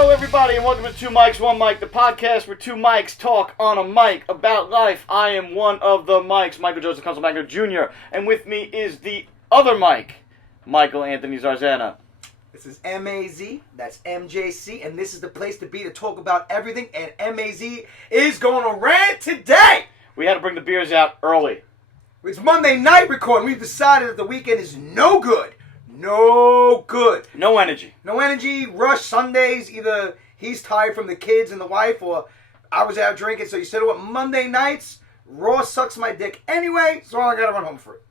Hello, everybody, and welcome to Two Mics, One Mic, the podcast where two mics talk on a mic about life. I am one of the mics, Michael Joseph Council Magno Jr., and with me is the other mic, Michael Anthony Zarzana. This is MAZ, that's MJC, and this is the place to be to talk about everything, and MAZ is going to rant today! We had to bring the beers out early. It's Monday night recording. We've decided that the weekend is no good. No good. No energy. No energy, rush Sundays, either he's tired from the kids and the wife, or I was out drinking, so you said what, Monday nights, Raw sucks my dick anyway, so I gotta run home for it.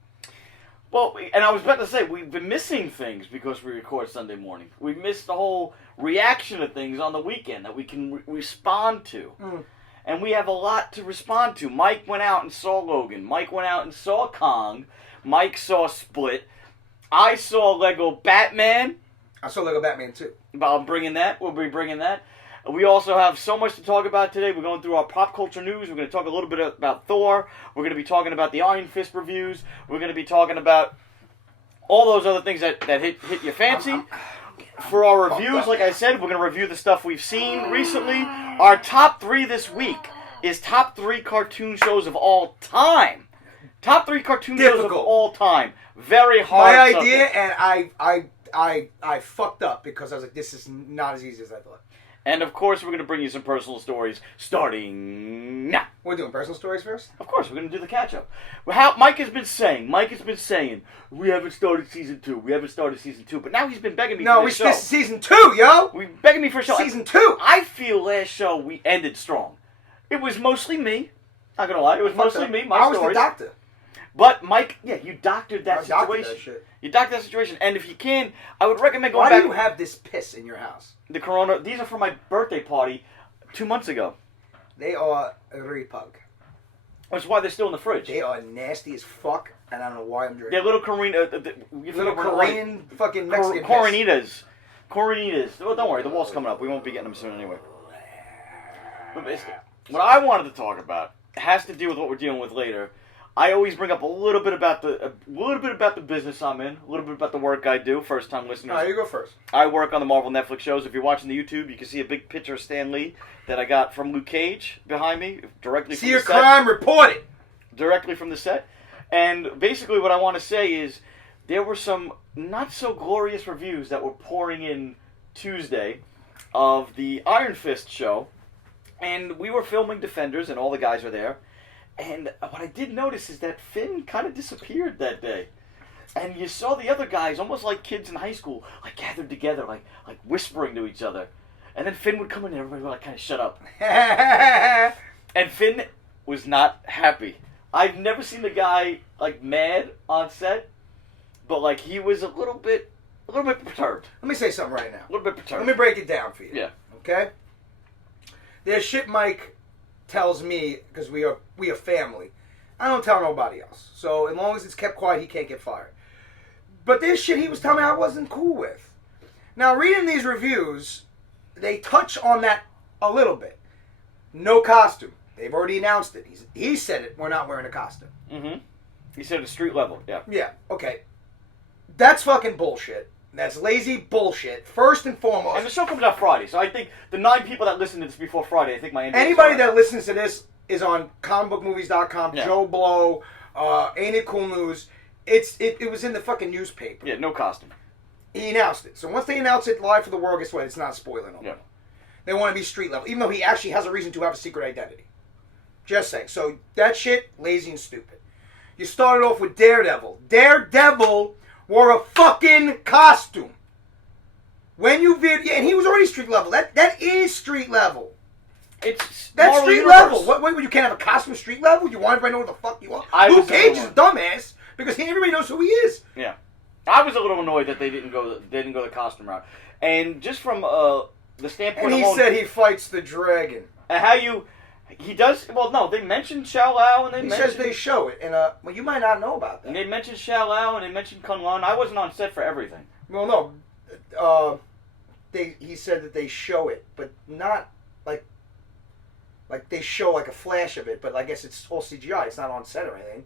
Well, and I was about to say, we've been missing things because we record Sunday morning. We missed the whole reaction to things on the weekend that we can respond to. And we have a lot to respond to. Mike went out and saw Logan. Mike went out and saw Kong. Mike saw Split. I saw Lego Batman. I saw Lego Batman too. I'm bringing that. We'll be bringing that. We also have so much to talk about today. We're going through our pop culture news. We're going to talk a little bit about Thor. We're going to be talking about the Iron Fist reviews. We're going to be talking about all those other things that hit your fancy. For our reviews, like I said, we're going to review the stuff we've seen recently. Our top 3 this week is top 3 cartoon shows of all time. Top 3 cartoon shows of all time. Very hard. My subject. idea, and I fucked up because I was like, this is not as easy as I thought. And of course, we're going to bring you some personal stories starting now. We're doing personal stories first? Of course, we're going to do the catch-up. Mike has been saying, we haven't started season 2. We haven't started season 2. But now he's been begging me for this show. No, we season 2, yo! We begging me for a show. Season 2! I feel last show we ended strong. It was mostly me. Not going to lie. It was mostly me, my stories. I was the doctor. But, Mike, yeah, you doctored that situation. Doctored that shit. You doctored that situation. And if you can, I would recommend going back. Why do you have this piss in your house? The Corona. These are from my birthday party 2 months ago. They are a repug. That's why they're still in the fridge. They are nasty as fuck, and I don't know why I'm drinking. They're little Korean... little Korean fucking Mexican piss. Coronitas. Well, don't worry, the wall's coming up. We won't be getting them soon anyway. But what I wanted to talk about has to do with what we're dealing with later. I always bring up a little bit about the business I'm in, a little bit about the work I do. First time listeners. All right, you go first. I work on the Marvel Netflix shows. If you're watching the YouTube, you can see a big picture of Stan Lee that I got from Luke Cage behind me, directly from the set. See your crime, report it. Directly from the set. And basically what I want to say is there were some not so glorious reviews that were pouring in Tuesday of the Iron Fist show. And we were filming Defenders, and all the guys were there. And what I did notice is that Finn kind of disappeared that day. And you saw the other guys, almost like kids in high school, like gathered together, like whispering to each other. And then Finn would come in and everybody would like kind of shut up. And Finn was not happy. I've never seen the guy like mad on set, but like he was a little bit perturbed. Let me say something right now. A little bit perturbed. Let me break it down for you. Yeah. Okay? There's shit Mike tells me, because we are family. I don't tell nobody else. So as long as it's kept quiet, he can't get fired. But there's shit he was telling me I wasn't cool with. Now, reading these reviews, they touch on that a little bit. No costume. They've already announced it. He said it. We're not wearing a costume. Mm-hmm. He said at street level. Yeah. Yeah. Okay. That's fucking bullshit. That's lazy bullshit, first and foremost. And the show comes out Friday, so I think the 9 people that listen to this before Friday, I think my anybody that listens to this is on comicbookmovies.com, yeah. Joe Blow, Ain't It Cool News. It was in the fucking newspaper. Yeah, no costume. He announced it. So once they announce it live for the world, guess what? It's not spoiling them. Yeah. They want to be street level, even though he actually has a reason to have a secret identity. Just saying. So that shit, lazy and stupid. You started off with Daredevil. Daredevil wore a fucking costume. And he was already street level. That is street level. That's street level. What, you can't have a costume street level? You want everybody to know what the fuck you are? Luke Cage is a dumbass because everybody knows who he is. Yeah. I was a little annoyed that they didn't go the costume route. And just from the standpoint and he said he fights the dragon. And he does. Well, no, they mentioned Xiao Lao, and he says they show it, and well, you might not know about that. And they mentioned Xiao Lao, and they mentioned Kun Lun. I wasn't on set for everything. Well, no, he said that they show it, but not like they show like a flash of it, but I guess it's all CGI. It's not on set or anything.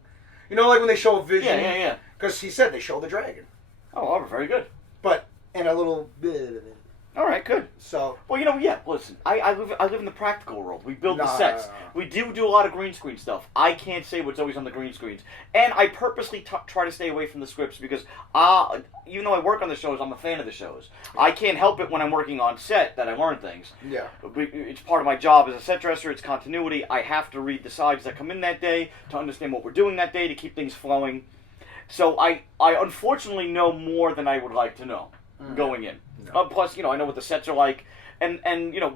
You know, like when they show a vision. Yeah. Because he said they show the dragon. Oh, very good. But in a little All right, good. So, Well, yeah. Listen, I live in the practical world. We build the sets. No. We do a lot of green screen stuff. I can't say what's always on the green screens, and I purposely try to stay away from the scripts because, even though I work on the shows, I'm a fan of the shows. I can't help it when I'm working on set that I learn things. yeah. It's part of my job as a set dresser. It's continuity. I have to read the sides that come in that day to understand what we're doing that day to keep things flowing. So I unfortunately know more than I would like to know going in. No. Plus, I know what the sets are like. And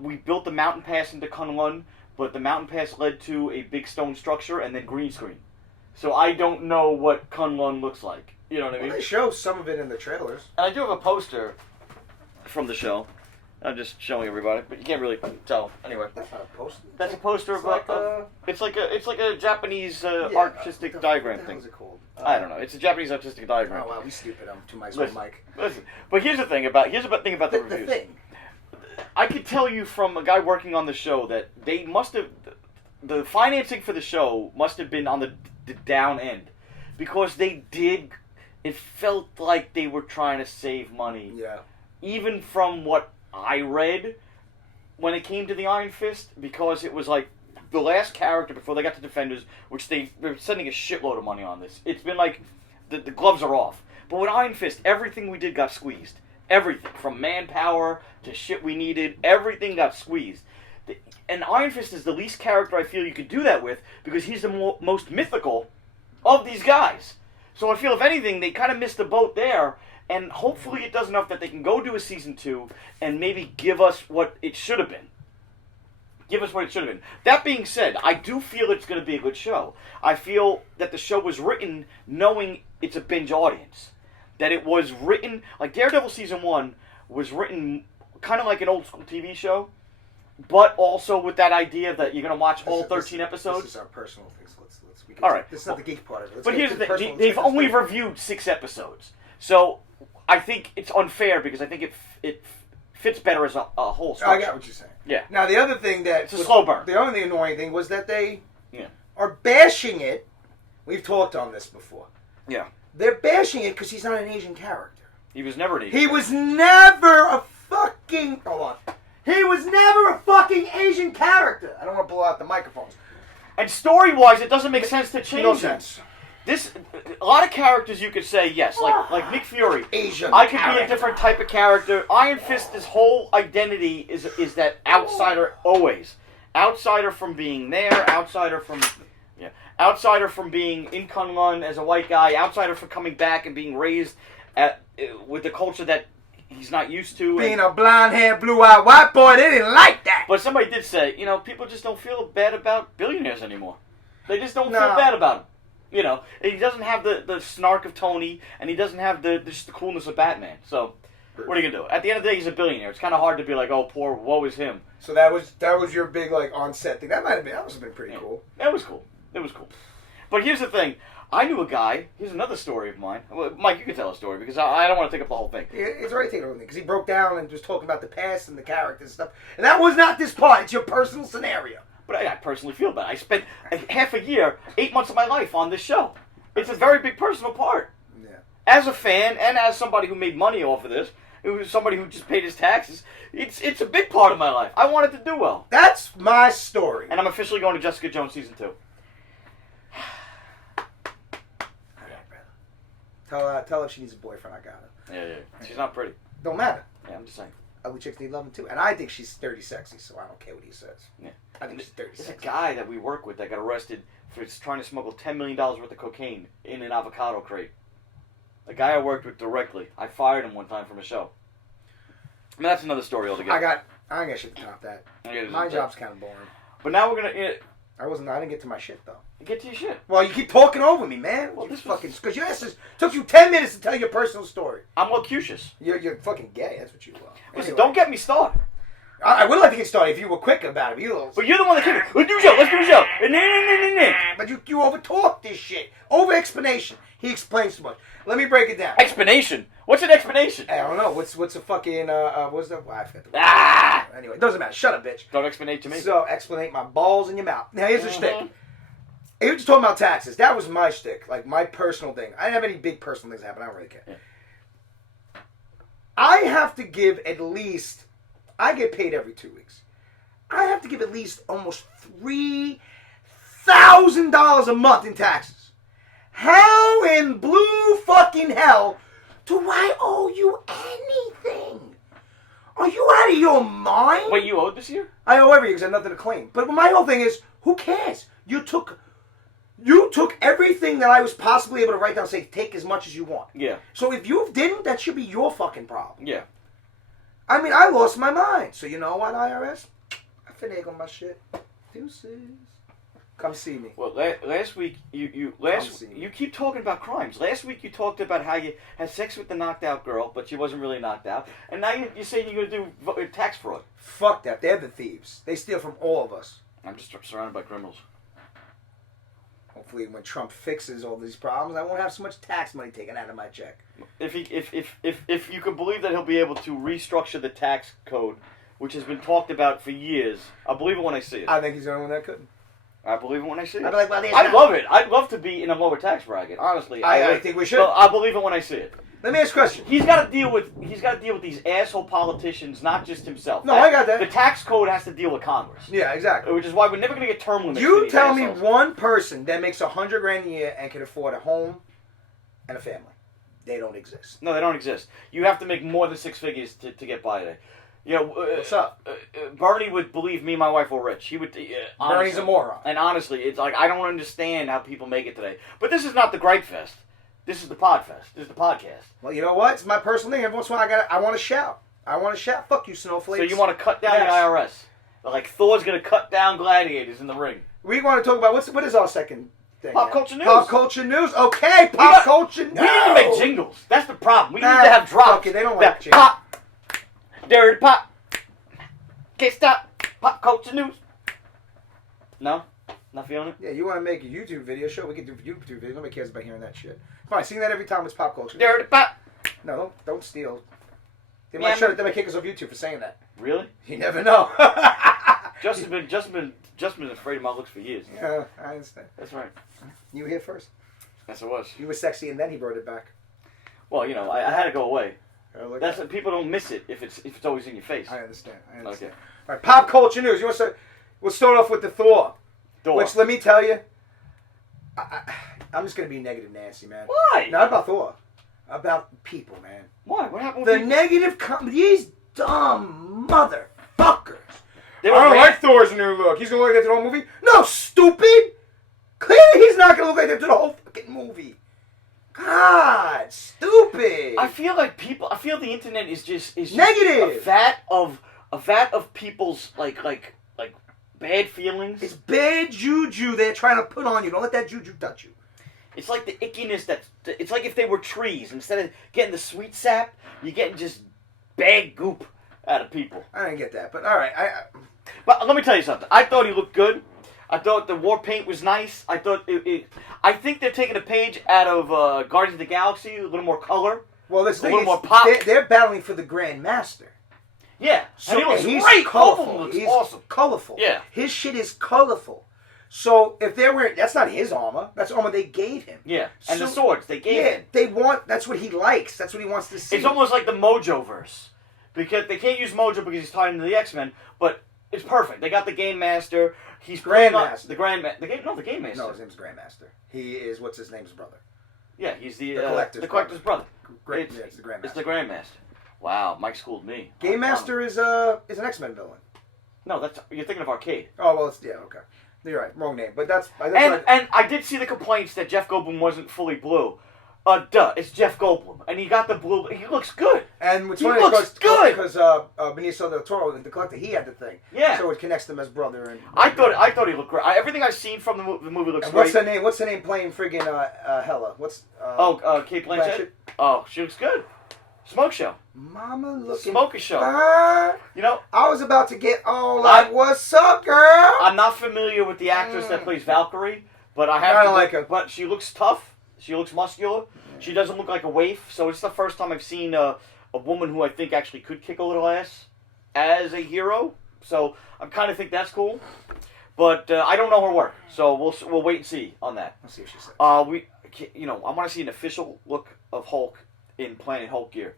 we built the mountain pass into Kunlun, but the mountain pass led to a big stone structure and then green screen. So I don't know what Kunlun looks like. You know what I mean? Well, they show some of it in the trailers. And I do have a poster from the show. I'm just showing everybody, but you can't really tell. Anyway, That's not a poster. that's a poster It's of like it's like a Japanese artistic diagram thing. How's it called? I don't know. It's a Japanese artistic diagram. Oh wow, we stupid. I'm too much Listen, Mike. Listen, but here's the thing about the reviews. The thing. I could tell you from a guy working on the show that they must have the financing for the show must have been on the down end because it felt like they were trying to save money. Yeah. Even from what I read when it came to the Iron Fist, because it was like the last character before they got to Defenders, which they're spending a shitload of money on this. It's been like the gloves are off. But with Iron Fist, everything we did got squeezed. Everything from manpower to shit we needed, everything got squeezed. And Iron Fist is the least character I feel you could do that with because he's the most mythical of these guys. So I feel if anything they kind of missed the boat there. And hopefully it does enough that they can go do a season 2 and maybe give us what it should have been. Give us what it should have been. That being said, I do feel it's going to be a good show. I feel that the show was written knowing it's a binge audience. That it was written, like Daredevil Season 1 was written kind of like an old school TV show, but also with that idea that you're going to watch all 13 episodes. This is our personal things. All right. This is not the geek part of it. But here's the thing. They've only reviewed 6 episodes. So I think it's unfair because I think it fits better as a whole structure. I got what you're saying. Yeah. Now the other thing that it's a slow burn. The only annoying thing was that they Yeah. are bashing it. We've talked on this before. Yeah. They're bashing it because he's not an Asian character. He was never an Asian. He was never a fucking. Hold on. He was never a fucking Asian character. I don't want to blow out the microphones. And story-wise, it doesn't make sense to change No it. sense. A lot of characters you could say yes, like Nick Fury. Asian. I could be a different type of character. Iron Fist's whole identity is that outsider always. Outsider from being there, outsider from being in Kunlun as a white guy, outsider from coming back and being raised with the culture that he's not used to. Being a blonde-haired, blue-eyed white boy, they didn't like that. But somebody did say, people just don't feel bad about billionaires anymore. They just don't feel bad about him. He doesn't have the snark of Tony, and he doesn't have the coolness of Batman. So, what are you gonna do? At the end of the day, he's a billionaire. It's kind of hard to be like, oh, poor, woe is him. So that was your big on-set thing. That must have been pretty cool. That was cool. It was cool. But here's the thing. I knew a guy. Here's another story of mine. Well, Mike, you can tell a story because I don't want to take up the whole thing. It's already taken over because he broke down and was talking about the past and the characters and stuff. And that was not this part. It's your personal scenario. But I personally feel bad. I spent half a year, 8 months of my life on this show. It's a very big personal part. Yeah. As a fan and as somebody who made money off of this, who was somebody who just paid his taxes, it's a big part of my life. I wanted to do well. That's my story. And I'm officially going to Jessica Jones Season 2. Tell her she needs a boyfriend. I got her. Yeah. She's not pretty. Don't matter. Yeah, I'm just saying. Ugly chicks need loving too. And I think she's dirty sexy, so I don't care what he says. Yeah. I think she's dirty There's sexy. a guy that we work with that got arrested for trying to smuggle $10 million worth of cocaine in an avocado crate. A guy I worked with directly. I fired him one time from a show. I mean, that's another story altogether. I ain't got shit to top that. Yeah, My job's kind of boring. But now we're gonna I didn't get to my shit though. get to your shit. Well, you keep talking over me, man. Well, Well, this because your ass took you 10 minutes to tell your personal story. I'm locucious. You're fucking gay. That's what you are. Listen, Anyway. don't get me started. I would like to get started if you were quick about it. But you're the one that came. Let's do a show. Let's do a show. But you overtalk this shit. Over explanation. He explains too much. Let me break it down. Explanation. What's an explanation? I don't know. What's a fucking what's the? Well, I forgot the word. Ah! Anyway, it doesn't matter. Shut up, bitch. Don't explanate to me. So explanate my balls in your mouth. Now here's the shtick. He was just talking about taxes. That was my shtick, like my personal thing. I didn't have any big personal things happen. I don't really care. Yeah. I have to give at least I get paid every 2 weeks. I have to give at least almost $3,000 a month in taxes. How in blue fucking hell do I owe you anything? Are you out of your mind? Wait, you owed this year? I owe every year because I have nothing to claim. But my whole thing is, who cares? You took everything that I was possibly able to write down and say, take as much as you want. Yeah. So if you didn't, that should be your fucking problem. Yeah. I mean, I lost my mind. So you know what, IRS? I finagle my shit. Deuces. Come see me. Well, last week you keep talking about crimes. Last week you talked about how you had sex with the knocked out girl, but she wasn't really knocked out, and now you're saying you're gonna do tax fraud. Fuck that. They're the thieves. They steal from all of us. I'm just surrounded by criminals. Hopefully, when Trump fixes all these problems, I won't have so much tax money taken out of my check. If you can believe that he'll be able to restructure the tax code, which has been talked about for years, I'll believe it when I see it. I think he's the only one that couldn't. I believe it when I see it. I'd be like, well, I love it. I'd love to be in a lower tax bracket. Honestly, I think we should. Well, I believe it when I see it. Let me ask a question. He's got to deal with these asshole politicians, not just himself. No, I got that. The tax code has to deal with Congress. Yeah, exactly. Which is why we're never going to get term limits. You tell me assholes. one person that makes $100,000 a year and can afford a home and a family. They don't exist. No, they don't exist. You have to make more than six figures to get by today. You know, What's up? Bernie would believe me and my wife were rich. He would. Bernie's Honestly, a moron. And honestly, it's like I don't understand how people make it today. But this is not the Gripe Fest. This is the Pod Fest. This is the podcast. Well, you know what? It's my personal thing. Every once in a while, I want to shout. I want to shout. Fuck you, snowflakes. So you want to cut down the IRS? Like Thor's going to cut down gladiators in the ring. We want to talk about what is our second thing? Pop culture news. Pop culture news. Okay, pop culture news. We need to make jingles. That's the problem. We need to have drops. Okay, they don't like jingles. Pop. Dirty pop. Can't stop. Pop culture news. No? Not feeling it? Yeah, you want to make a YouTube video? Sure, we can do a YouTube video. Nobody cares about hearing that shit. Fine, sing that every time it's pop culture. Dirty pop. No, don't steal. They might shut it. They might kick us off YouTube for saying that. Really? You never know. Justin's been afraid of my looks for years. Yeah, I understand. That's right. You were here first. Yes, it was. You were sexy, and then he brought it back. Well, you know, I had to go away. That's people don't miss it if it's always in your face. I understand. Okay. All right, pop culture news. You want to start? We'll start off with the Thor. Which, let me tell you, I'm just going to be negative Nancy, man. Why? Not about Thor. About people, man. Why? What happened with the people? negative... these dumb motherfuckers. I don't like Thor's new look. He's going to look like that to the whole movie? No, stupid! Clearly he's not going to look like that to the whole fucking movie. God, stupid. I feel the internet is just negative. A vat of people's like bad feelings. It's bad juju they're trying to put on you. Don't let that juju touch you. It's like the ickiness it's like if they were trees. Instead of getting the sweet sap, you're getting just bad goop out of people. I didn't get that, but all right. But let me tell you something. I thought he looked good. I thought the war paint was nice. I I think they're taking a page out of Guardians of the Galaxy, a little more color. Well, this thing little is, more pop. They're battling for the Grand Master. Yeah, so and he's great. colorful. Looks He's awesome. colorful. Yeah, his shit is colorful. So if they're wearing, that's not his armor. That's armor they gave him. Yeah, and the swords they gave him. They want. That's what he likes. That's what he wants to see. It's almost like the Mojo verse, because they can't use Mojo because he's tied into the X-Men, but it's perfect. They got the Game Master. He's Grandmaster. The Game Master. No, his name's Grandmaster. He is what's his name's brother. Yeah, he's the collector's brother. It's the Grandmaster. It's the Grandmaster. Wow, Mike schooled me. Game Master is an X-Men villain. No, you're thinking of Arcade. Oh well, okay. You're right, wrong name. But that's and I did see the complaints that Jeff Goldblum wasn't fully blue. It's Jeff Goldblum, and he got the blue. He looks good. And what's he funny looks good because Benicio del Toro, the collector, he had the thing. Yeah. So it connects them as brother. And I thought he looked great. Everything I've seen from the movie looks great. What's her name? What's her name playing friggin' Hela? Kate Blanchett. Oh, she looks good. Smoke show. Mama looking. Smoke show. You know, I was about to get all like, "What's up, girl?" I'm not familiar with the actress that plays Valkyrie, but I don't like her. But she looks tough. She looks muscular. She doesn't look like a waif. So it's the first time I've seen a woman who I think actually could kick a little ass as a hero. So I kind of think that's cool. But I don't know her work, so we'll wait and see on that. Let's see what she says. I want to see an official look of Hulk in Planet Hulk gear.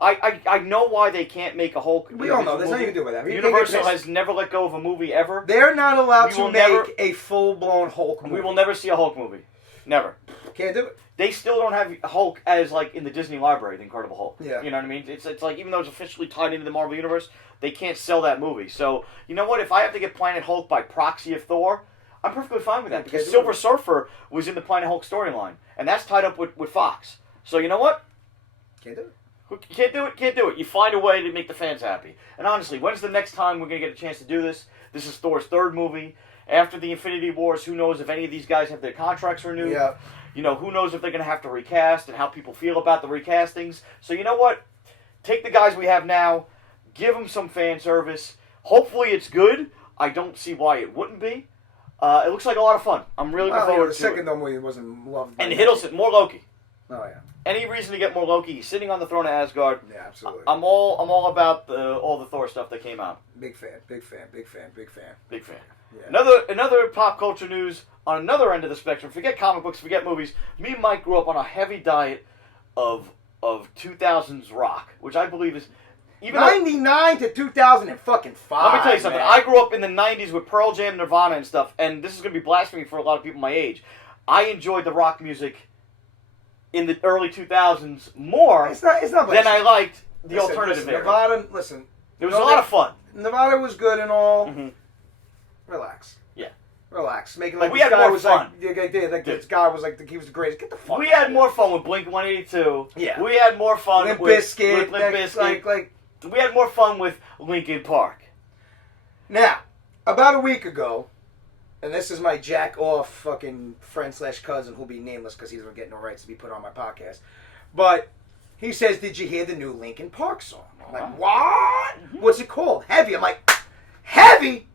I know why they can't make a Hulk. We all know. There's nothing you can do with that. Universal has never let go of a movie ever. They're not allowed to make a full-blown Hulk movie. We will never see a Hulk movie. Never. Can't do it. They still don't have Hulk as, like, in the Disney library, the Incredible Hulk. Yeah. You know what I mean? It's like, even though it's officially tied into the Marvel Universe, they can't sell that movie. So, you know what? If I have to get Planet Hulk by proxy of Thor, I'm perfectly fine with that. Because Silver Surfer was in the Planet Hulk storyline. And that's tied up with Fox. So, you know what? Can't do it. You can't do it, can't do it. You find a way to make the fans happy. And honestly, when's the next time we're going to get a chance to do this? This is Thor's third movie. After the Infinity Wars, who knows if any of these guys have their contracts renewed. Yeah. You know, who knows if they're going to have to recast and how people feel about the recastings. So you know what? Take the guys we have now. Give them some fan service. Hopefully it's good. I don't see why it wouldn't be. It looks like a lot of fun. I'm really looking forward to it. The second movie wasn't loved. And Hiddleston, more Loki. Oh, yeah. Any reason to get more Loki? He's sitting on the throne of Asgard. Yeah, absolutely. I'm all about all the Thor stuff that came out. Big fan, big fan, big fan, big fan. Big fan. Yeah. Another pop culture news on another end of the spectrum. Forget comic books, forget movies. Me and Mike grew up on a heavy diet of 2000s rock, which I believe is even 99 to 2005. Let me tell you something. Man. I grew up in the 90s with Pearl Jam, Nirvana, and stuff, and this is going to be blasphemy for a lot of people my age. I enjoyed the rock music in the early 2000s more it's not than I liked the alternative era. Nevada, listen. It was a lot of fun. Nevada was good and all. Mm-hmm. Relax. Yeah. Relax. Making Like like we this had guy more was fun. like this guy was like he was the greatest. Get the fuck. We out had of more here. fun with Blink 182. Yeah. We had more fun Limp with Bizkit. Limp Bizkit. Like we had more fun with Linkin Park. now, about a week ago, and this is my jack off fucking friend / cousin who'll be nameless because he doesn't get no rights to be put on my podcast. But he says, "Did you hear the new Linkin Park song?" I'm like, "What? What's it called?" Heavy. I'm like, "Heavy?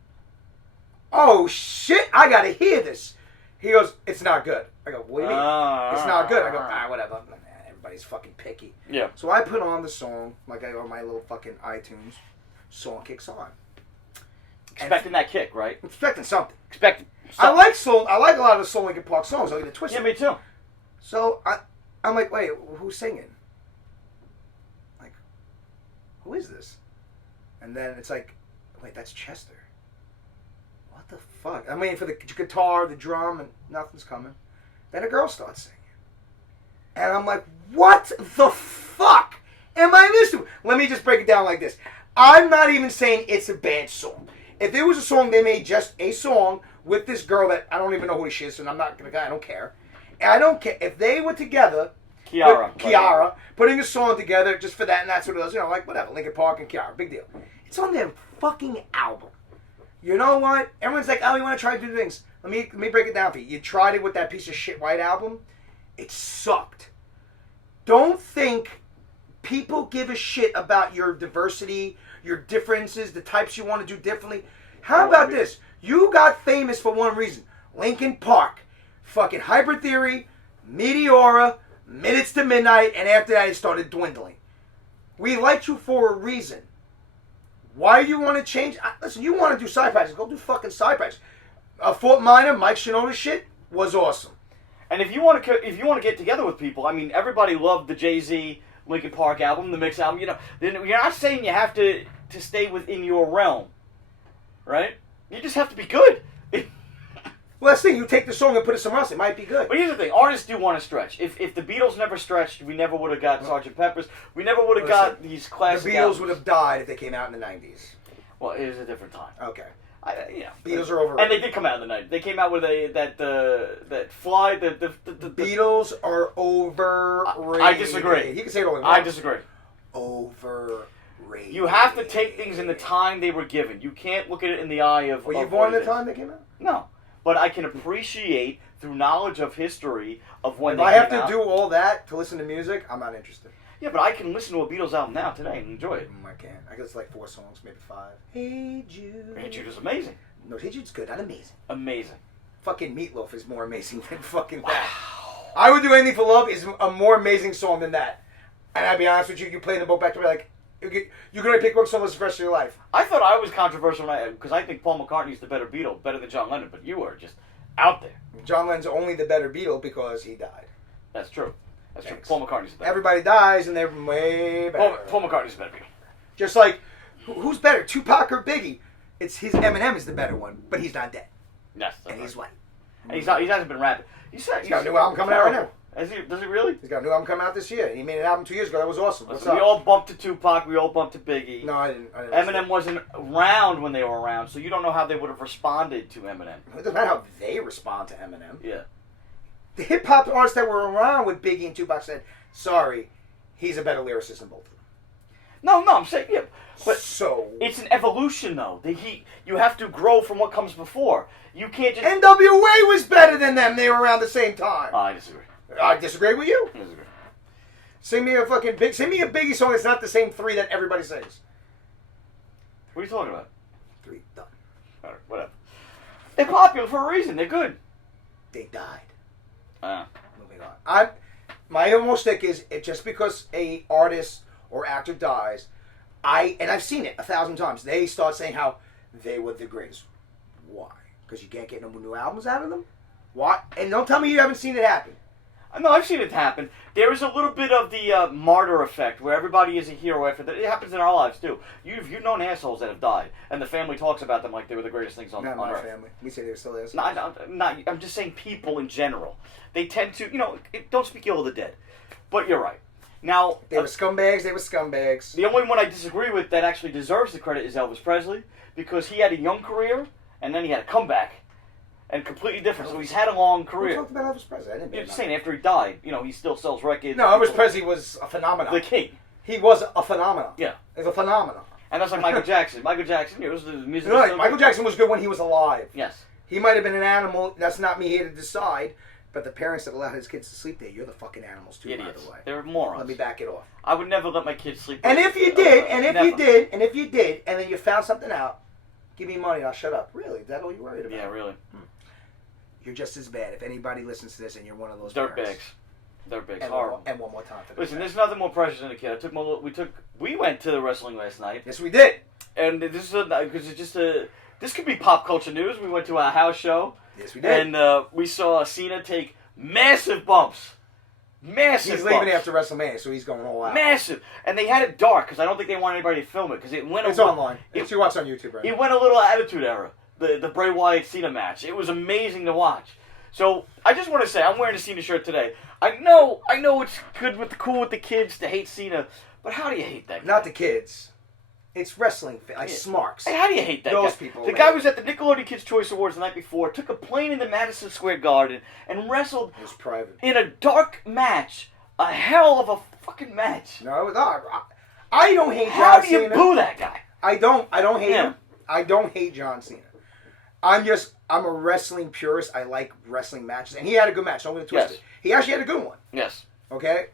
Oh shit! I gotta hear this." He goes, "It's not good." I go, "What do you mean? It's not good?" I go, whatever. Everybody's fucking picky. Yeah. So I put on the song, like I on my little fucking iTunes. Song kicks on. Expecting that kick, right? Expecting something. Expecting. I like soul. I like a lot of the Soul Linkin Park songs. I'll get it twisted. Yeah, me too. So I'm like, wait, who's singing? Like, who is this? And then it's like, wait, that's Chester. What the fuck? I mean, for the guitar, the drum, and nothing's coming. Then a girl starts singing. And I'm like, what the fuck am I listening to? Let me just break it down like this. I'm not even saying it's a bad song. If there was a song, they made just a song with this girl that I don't even know who she is, and I'm not gonna. I don't care. And I don't care if they were together. Kiara putting a song together just for that, and that's what it was. You know, like whatever, Linkin Park and Kiara, big deal. It's on their fucking album. You know what? Everyone's like, oh, you want to try to do things. Let me break it down for you. You tried it with that piece of shit White Album. It sucked. Don't think people give a shit about your diversity, your differences, the types you want to do differently. How about this? You got famous for one reason. Linkin Park. Fucking Hybrid Theory, Meteora, Minutes to Midnight, and after that it started dwindling. We liked you for a reason. Why you want to change? Listen, you want to do side projects, go do fucking side projects. Fort Minor, Mike Shinoda shit was awesome. And if you want to get together with people, I mean, everybody loved the Jay-Z Linkin Park album, the Mix album. You know, you're not saying you have to stay within your realm, right? You just have to be good. Well, that's the thing. You take the song and put it somewhere else. It might be good. But here's the thing. Artists do want to stretch. If the Beatles never stretched, we never would have got Sgt. Pepper's. We never would have got these classic The Beatles albums. would have died if they came out in the 90s. Well, it was a different time. Okay. Beatles are overrated. And they did come out in the 90s. They came out with that fly, the Beatles are overrated. I disagree. You can say it all you want. I disagree. Overrated. You have to take things in the time they were given. You can't look at it in the eye of... Were you of born what in the it is. time they came out? No. But I can appreciate, through knowledge of history, of when If they I came have to out. do all that to listen to music, I'm not interested. Yeah, but I can listen to a Beatles album now, today, and enjoy it. I can't. I guess like 4 songs, maybe 5. Hey Jude. Hey Jude is amazing. No, Hey Jude's good, not amazing. Amazing. Fucking Meatloaf is more amazing than fucking that. I Would Do Anything for Love is a more amazing song than that. And I'll be honest with you, you play them both back to back, like, you're going to pick one song for the rest of your life. I thought I was controversial because I think Paul McCartney's the better Beatle, better than John Lennon, but you were just out there. John Lennon's only the better Beatle because he died. That's true. That's Thanks. true. Paul McCartney's better. Everybody dies, and they're way better. Paul McCartney's better. Just like, who's better, Tupac or Biggie? It's his Eminem is the better one, but he's not dead. Yes. And he's white. And he hasn't been rapping. He's got a new album coming out right now. Does he really? He's got a new album coming out this year. He made an album 2 years ago. That was awesome. What's We up? all bumped to Tupac. We all bumped to Biggie. No, I didn't. Eminem wasn't around when they were around, so you don't know how they would have responded to Eminem. It doesn't matter how they respond to Eminem. Yeah. The hip hop artists that were around with Biggie and Tupac said, "Sorry, he's a better lyricist than both of them." No, I'm saying yeah, but so it's an evolution though. You have to grow from what comes before. You can't just. NWA was better than them. They were around the same time. I disagree. I disagree with you. I disagree. Sing me a Biggie song that's not the same three that everybody sings. What are you talking about? 3 done. All right, whatever. They're popular for a reason. They're good. They died. Uh, Moving on. My whole shtick is just because a artist or actor dies, I've seen it 1,000 times. They start saying how they were the greatest. Why? Because you can't get no new albums out of them. What? And don't tell me you haven't seen it happen. No, I've seen it happen. There is a little bit of the martyr effect where everybody is a hero after that. It happens in our lives too. You've known assholes that have died, and the family talks about them like they were the greatest things on Not my earth. family. We say they were still assholes. I'm just saying people in general. They tend to, don't speak ill of the dead. But you're right. Now They were scumbags. They were scumbags. the only one I disagree with that actually deserves the credit is Elvis Presley, because he had a young career and then he had a comeback. And completely different. So he's had a long We career. talked about Elvis Presley. I didn't. You're just saying after he died, he still sells records. No, Elvis Presley was a phenomenon. The king. He was a phenomenon. Yeah. He's a phenomenon. And that's like Michael Jackson. Michael Jackson, it was the music. Right. Michael Jackson was good when he was alive. Yes. He might have been an animal. That's not me here to decide. But the parents that allowed his kids to sleep there, you're the fucking animals too, Idiots. by the way. They're morons. Let me back it off. I would never let my kids sleep. And with- if you did, and if never. you did, and then you found something out, give me money, I'll shut up. Really? Is that all you're worried about? Yeah, really. You're just as bad. If anybody listens to this and you're one of those Dirtbags. parents. Dirtbags. And Horrible. one more time for this. Listen, there's nothing more precious than a kid. We went to the wrestling last night, Yes, we did. and this is because it's just this could be pop culture news. We went to a house show, Yes, we did. and we saw Cena take massive bumps. Massive He's bumps. leaving after WrestleMania, so he's going all out. Massive. And they had it dark because I don't think they want anybody to film it because it went. It's online. You watch on YouTube, right? It went a little Attitude Era. The Bray Wyatt Cena match. It was amazing to watch. So I just want to say I'm wearing a Cena shirt today. I know it's good cool with the kids to hate Cena, but how do you hate that guy? Not the kids. It's wrestling, like Yeah. Smarks. Hey, how do you hate that Those guy? people, The man. guy was at the Nickelodeon Kids' Choice Awards the night before, took a plane into Madison Square Garden, and wrestled It was private. in a dark match. A hell of a fucking match. No, I don't hate John How do you Cena. boo that guy? I don't hate Yeah. him. I don't hate John Cena. I'm a wrestling purist. I like wrestling matches, and he had a good match. Don't get it twisted. Yes. He actually had a good one. Yes. Okay,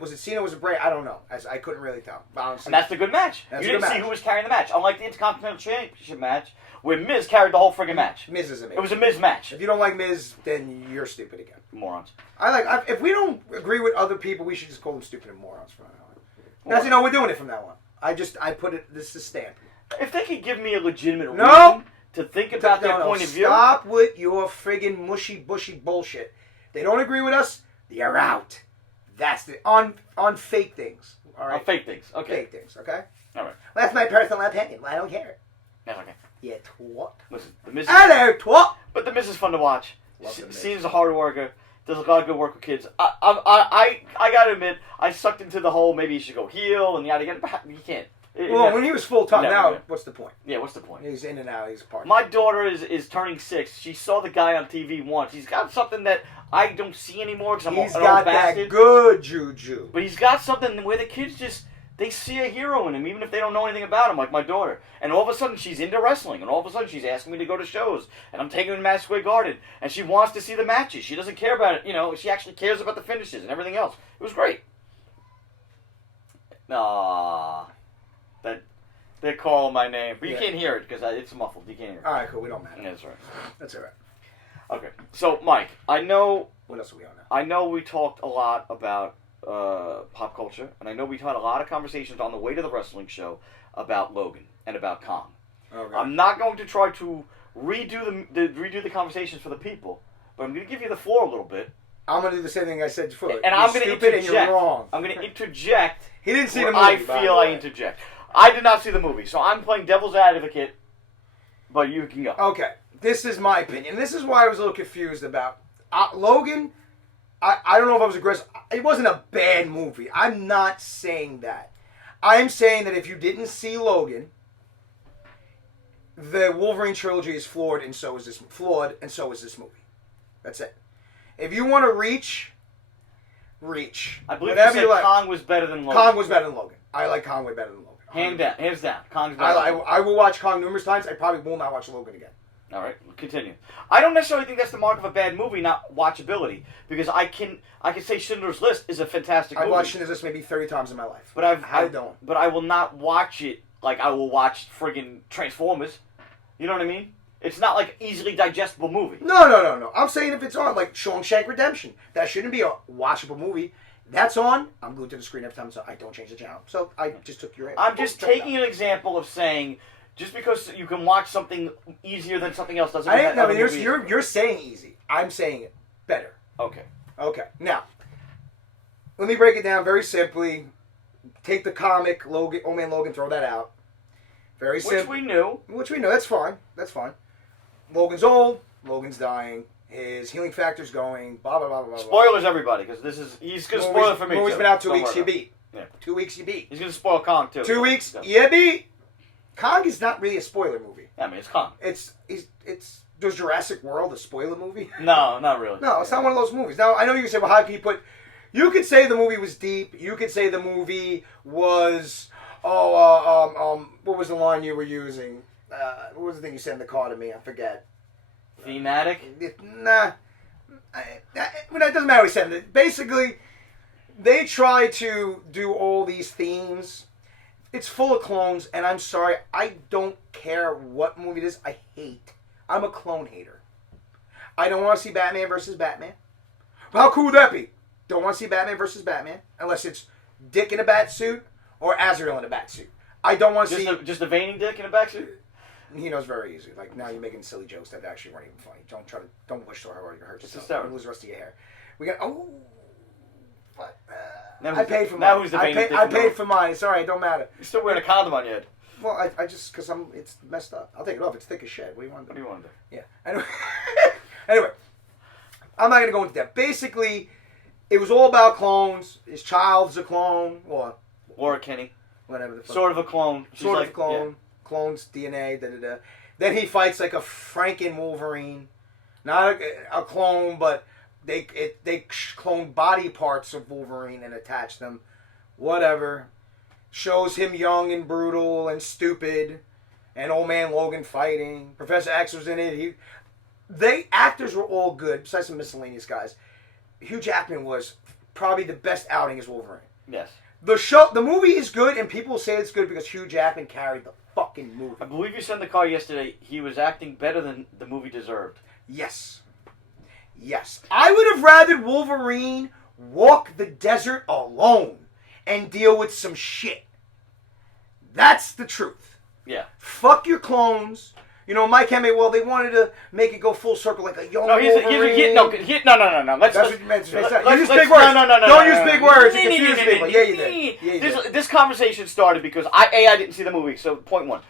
was it Cena? Was it Bray? I don't know. I couldn't really tell. Honestly. And that's the good match. That's You a good didn't see match. who was carrying the match. Unlike the Intercontinental Championship match, where Miz carried the whole friggin' match. Miz is amazing. It was a Miz match. If you don't like Miz, then you're stupid again. Morons. If we don't agree with other people, we should just call them stupid and morons from now on. We're doing it from now on. I put it. This is stamp. If they could give me a legitimate No. reason to think about their point of view. Stop with your friggin' mushy bushy bullshit. They don't agree with us. They're out. That's the on fake things. All right. Fake things. Okay. Fake things. Okay. All right. Well, that's my personal opinion. I don't care. That's okay. Yeah, twat. Listen, the Miz. Hello, twat. But the Miz is fun to watch. Love the Miz. Cena's a hard worker. Does a lot of good work with kids. I gotta admit, I sucked into the whole maybe you should go heel and yada yada. You can't. Well, when he was full time, Never, now yeah. what's the point? Yeah, what's the point? He's in and out. He's a part. My daughter is turning 6. She saw the guy on TV once. He's got something that I don't see anymore because I'm He's an got old that bastard. good juju. But he's got something where the kids they see a hero in him, even if they don't know anything about him, like my daughter. And all of a sudden, she's into wrestling, and all of a sudden, she's asking me to go to shows, and I'm taking her to Madison Square Garden, and she wants to see the matches. She doesn't care about it, she actually cares about the finishes and everything else. It was great. They're calling my name, but you can't hear it because it's muffled. You can't hear it. All right, cool. We don't matter. Yeah, that's right. That's all right. Okay, so Mike, I know What else are we on now? I know we talked a lot about pop culture, and I know we had a lot of conversations on the way to the wrestling show about Logan and about Kong. Okay. I'm not going to try to redo the conversations for the people, but I'm going to give you the floor a little bit I'm going to do the same thing I said before. And I'm going to interject. And you're wrong. I'm going to interject. He didn't see the movie. I feel I interject. I did not see the movie, so I'm playing devil's advocate. But you can go. Okay, this is my opinion. This is why I was a little confused about Logan. I don't know if I was aggressive. It wasn't a bad movie. I'm not saying that. I'm saying that if you didn't see Logan, the Wolverine trilogy is flawed, and so is this movie. That's it. If you want to reach. I believe you said Kong was better than Logan. Kong was better than Logan. I like Kong way better than Logan. Hands down. Kong's better. I will watch Kong numerous times. I probably will not watch Logan again. All right, continue. I don't necessarily think that's the mark of a bad movie, not watchability, because I can say Schindler's List is a fantastic movie. I've watched Schindler's List maybe 30 times in my life. But I don't. But I will not watch it like I will watch friggin' Transformers. You know what I mean? It's not like easily digestible movie. No. I'm saying if it's on, like Shawshank Redemption, that shouldn't be a watchable movie. That's on. I'm glued to the screen every time, so I don't change the channel. So I just took your. I'm just taking an example of saying, just because you can watch something easier than something else doesn't mean that you're saying easy. I'm saying it better. Okay. Now, let me break it down very simply. Take the comic Logan, Old Man Logan, throw that out. Very simple. Which we know. That's fine. Logan's old. Logan's dying. His healing factor's going. Blah blah blah blah. Spoilers, everybody, because he's gonna spoil it for me. The movie's been out 2 weeks. You beat. Yeah. 2 weeks. You beat. He's gonna spoil Kong too. 2 weeks. So. You beat. Kong is not really a spoiler movie. I mean, it's Kong. It's does Jurassic World a spoiler movie? No, not really. No, it's not one of those movies. Now I know you can say, well, how can you put? You could say the movie was deep. You could say the movie was. What was the line you were using? What was the thing you said in the car to me? I forget. Thematic? Nah. It doesn't matter what he said. Basically, they try to do all these themes. It's full of clones, and I'm sorry, I don't care what movie it is. I'm a clone hater. I don't want to see Batman versus Batman. But how cool would that be? Don't want to see Batman versus Batman, unless it's Dick in a bat suit or Azrael in a bat suit. I don't want to see... Just a veiny Dick in a bat suit? He knows very easy. Like, now you're making silly jokes that actually weren't even funny. Don't wish so hard you're going to hurt yourself. You'll lose the rest of your hair. We got... Oh... What? I paid for mine. I paid for mine. It's alright, it don't matter. You're still wearing a condom on your head. Well, I just... Because it's messed up. I'll take it off. It's thick as shit. What do you want to do? What do you want to do? Yeah. Anyway. I'm not going to go into that. Basically, it was all about clones. His child's a clone. Or Laura Kinney. Whatever the fuck. Sort of a clone. Sort of a clone. Yeah. Clones, DNA, da-da-da. Then he fights like a Franken Wolverine. Not a clone, but they clone body parts of Wolverine and attach them. Whatever. Shows him young and brutal and stupid. And Old Man Logan fighting. Professor X was in it. Actors were all good, besides some miscellaneous guys. Hugh Jackman was probably the best outing as Wolverine. Yes. The movie is good, and people say it's good because Hugh Jackman carried the fucking movie. I believe you said in the car yesterday he was acting better than the movie deserved. Yes. I would have rather Wolverine walk the desert alone and deal with some shit. That's the truth. Yeah. Fuck your clones. You know, Mike Hemingway, well, they wanted to make it go full circle like a young Wolverine. No. That's what you meant. You use big words. Don't use big words. You confuse people. Yeah, you did. This conversation started because I didn't see the movie, so point one.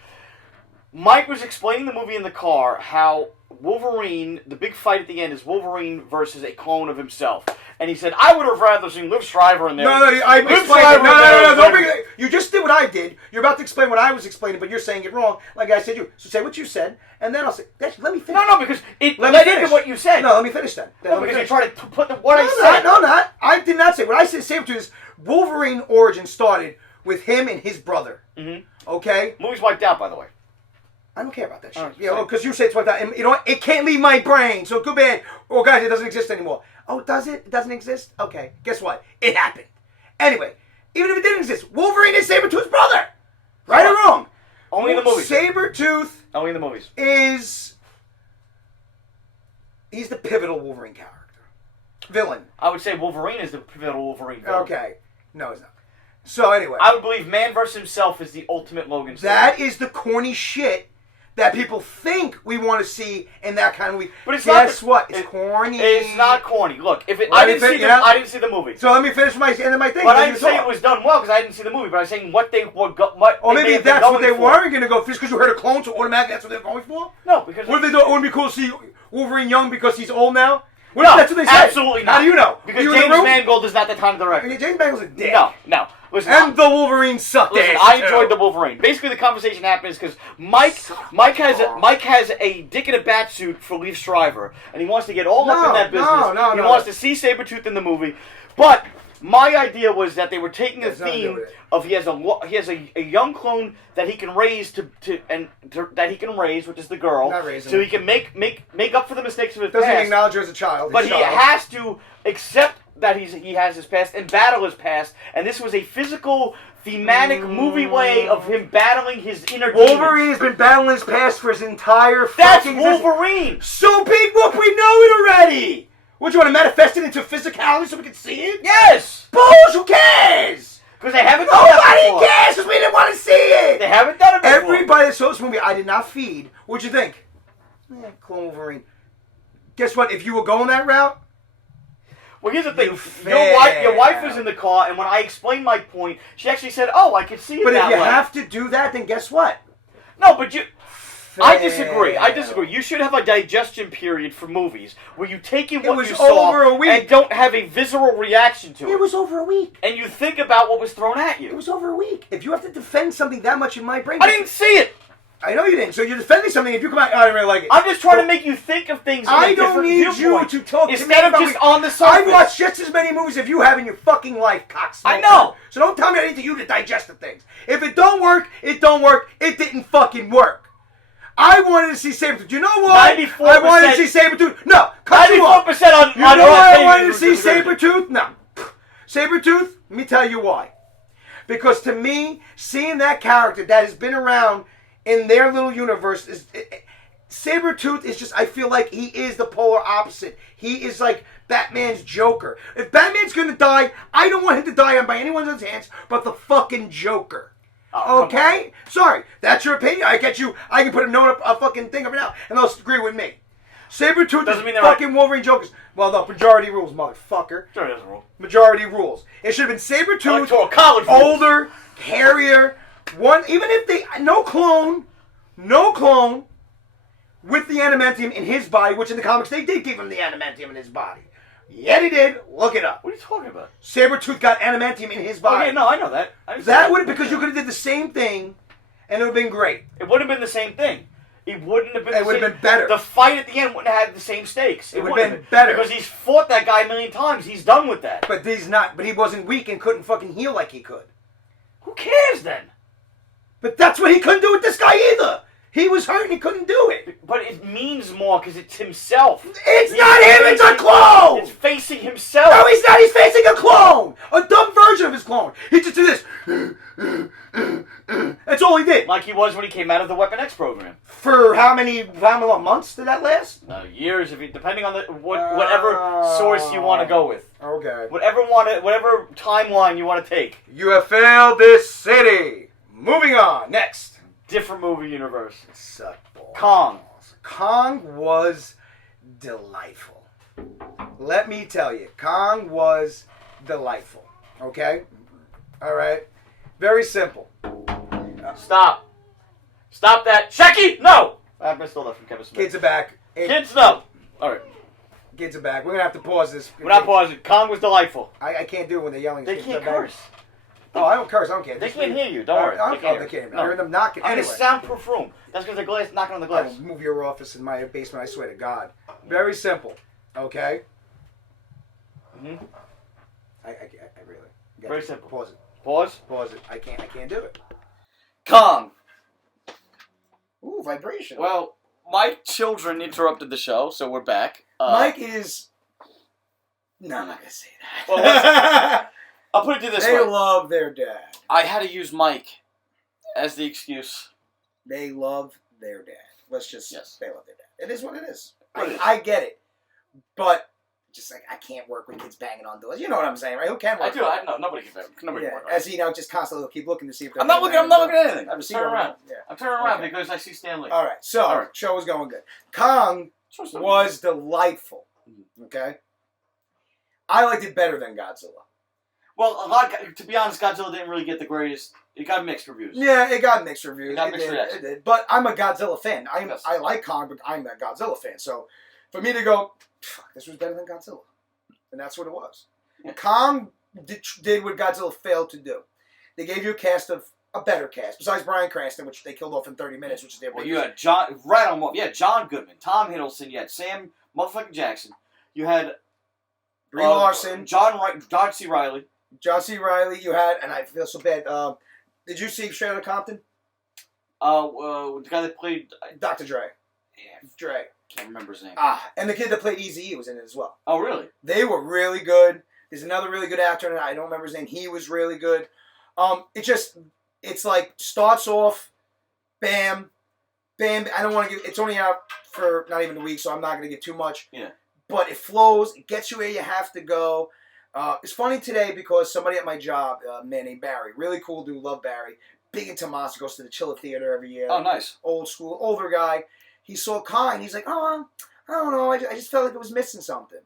Mike was explaining the movie in the car, how Wolverine, the big fight at the end is Wolverine versus a clone of himself. And he said, I would have rather seen Liv Schreiber in there. I explained it. No. You just did what I did. You're about to explain what I was explaining, but you're saying it wrong. Like I said, so say what you said, and then I'll say, let me finish. No, because it led into what you said. No, let me finish then. Because you're trying to put what I said. No, not. I did not say. What I said, same to is Wolverine origin started with him and his brother. Mm-hmm. Okay? Movie's wiped out, by the way. I don't care about that shit. Because you say it's wiped out. And, you know what? It can't leave my brain. So good, bad. Oh, guys, it doesn't exist anymore. Oh, does it? It doesn't exist? Okay. Guess what? It happened. Anyway, even if it didn't exist, Wolverine is Sabretooth's brother. Right or wrong? Only in the movies. Sabretooth. Only in the movies. He's the pivotal Wolverine character. Villain. I would say Wolverine is the pivotal Wolverine villain. Okay. No, he's not. So anyway. I would believe man versus himself is the ultimate Logan story. That is the corny shit that people think we want to see in that kind of movie. But it's guess not, what? It's corny. It's not corny. Look, if it, Well, I didn't see the movie. So let me finish my end of my thing. But I didn't say it was done well because I didn't see the movie. But I'm saying what they were. Or maybe that's what they weren't going to go for, because you heard a clone, so automatically that's what they're going for. No, because what if they do? It wouldn't be cool to see Wolverine young because he's old now. What no, if that's what they say? Absolutely not. How do you know? Because James Mangold is not the time director. James Mangold's a dick. No. Listen, and the Wolverine sucked. Listen, I enjoyed the Wolverine. Basically, the conversation happens because Mike has a dick in a bat suit for Liev Schreiber, and he wants to get all up in that business. He wants to see Sabretooth in the movie, but my idea was that they were taking a theme of he has a young clone that he can raise that he can raise, which is the girl, so he can make up for the mistakes of his past. Doesn't acknowledge her as a child, but he has to accept that he has his past and battle his past, and this was a physical, thematic movie way of him battling his inner Wolverine has been battling his past for his entire fucking Wolverine! So big whoop, we know it already! What, you want to manifest it into physicality so we can see it? Yes! Bulls, who cares? Because they haven't done it before. Nobody cares because we didn't want to see it! They haven't done it before. Everybody that saw this movie, I did not feed. What'd you think? Clone Wolverine. Guess what? If you were going that route, well, here's the thing. Your wife was in the car, and when I explained my point, she actually said, "Oh, I could see it that way." But if you have to do that, then guess what? No, but I disagree. You should have a digestion period for movies where you take in what you saw over a week. And don't have a visceral reaction to it. It was over a week. And you think about what was thrown at you. It was over a week. If you have to defend something that much in my brain... I didn't see it! I know you didn't. So you're defending something. If you come out, I don't really like it. I'm just trying to make you think of things in a different viewpoint. I don't need you to talk instead to me of just on the surface. I've watched just as many movies as you have in your fucking life, cocksmoker. I know. So don't tell me I need you to digest the things. If it don't work, it don't work. It didn't fucking work. I wanted to see Sabretooth. You know what? 94%. I wanted to see Sabretooth. No, cut 94% you off. on You know why I wanted to see Sabretooth? No. Sabretooth, let me tell you why. Because to me, seeing that character that has been around in their little universe Sabretooth is just, I feel like he is the polar opposite. He is like Batman's Joker. If Batman's gonna die, I don't want him to die by anyone's hands but the fucking Joker. Oh, okay? Sorry, that's your opinion. I get you. I can put a note up, a fucking thing up now, and they'll agree with me. Sabretooth is fucking Wolverine Jokers. Well, no, majority rules, motherfucker. Majority doesn't rule. Majority rules. It should have been Sabretooth, college older, hairier, even if they, no clone, with the adamantium in his body, which in the comics they did give him the adamantium in his body. Yeah, he did. Look it up. What are you talking about? Sabretooth got adamantium in his body. Oh, yeah, no, I know that. That would have, because you could have did the same thing, and it would have been great. It would have been the same thing. It wouldn't have been the same. It would have been better. The fight at the end wouldn't have had the same stakes. It would have been better. Because he's fought that guy a million times. He's done with that. But he's not. But he wasn't weak and couldn't fucking heal like he could. Who cares then? But that's what he couldn't do with this guy either. He was hurt and he couldn't do it. But it means more because it's himself. It's not him, it's a clone! It's facing himself. No, he's not. He's facing a clone. A dumb version of his clone. He just did this. That's all he did. Like he was when he came out of the Weapon X program. For how many months did that last? Years, depending on whatever source you want to go with. Okay. Whatever timeline you want to take. You have failed this city. Moving on. Next. Different movie universe. Suck balls. Kong. Kong was delightful. Let me tell you, Kong was delightful. Okay? Alright? Very simple. Stop. Stop that. Shecky! No! I missed all that from Kevin Smith. Kids are back. Kids, no. Alright. Kids are back. We're going to have to pause this. We're not pausing. Kong was delightful. I can't do it when they're yelling. They can't curse. Oh, I don't curse. I don't care. They can't hear you. Don't worry. They can't hear me. I hear them knocking. I'm anyway. in a soundproof room. That's because they're knocking on the glass. I'll move your office in my basement, I swear to God. Very simple. Okay? Mm-hmm. I really... Very simple. Pause it. Pause? Pause it. I can't do it. Kong. Ooh, vibration. Well, my children interrupted the show, so we're back. Mike is... No, I'm not going to say that. Well, I'll put it to this way. They love their dad. I had to use Mike as the excuse. They love their dad. Let's just... Yes. They love their dad. It is what it is. I get it. But just like, I can't work with kids banging on doors. You know what I'm saying, right? Who can work? I know. Nobody can work. Nobody can work. As he just constantly keep looking to see if they're I'm not looking at anything. I'm turning around. Yeah. I'm turning around because I see Stanley. All right. So, show was going good. Kong was delightful. Okay? I liked it better than Godzilla. Well, to be honest, Godzilla didn't really get the greatest. It got mixed reviews. Yeah, it got mixed reviews. It did. But I'm a Godzilla fan. I like Kong, but I'm a Godzilla fan. So, for me to go, this was better than Godzilla. And that's what it was. Yeah. Kong did what Godzilla failed to do. They gave you a better cast, besides Bryan Cranston, which they killed off in 30 minutes, which is their biggest. You had John Goodman, Tom Hiddleston, you had Sam motherfucking Jackson, you had Brie Larson, John C. Reilly. You had, and I feel so bad. Did you see Straight Outta Compton? The guy that played Dr. Dre. Yeah, Dre. Can't remember his name. And the kid that played Eazy-E was in it as well. Oh, really? They were really good. There's another really good actor, and I don't remember his name. He was really good. It's like starts off, bam, bam. I don't want to give. It's only out for not even a week, so I'm not going to give too much. Yeah. But it flows. It gets you where you have to go. It's funny today because somebody at my job, a man named Barry, really cool dude, love Barry, big into monster, goes to the Chiller Theater every year. Oh, nice. Old school, older guy. He saw Kong. He's like, oh, I don't know. I just felt like it was missing something.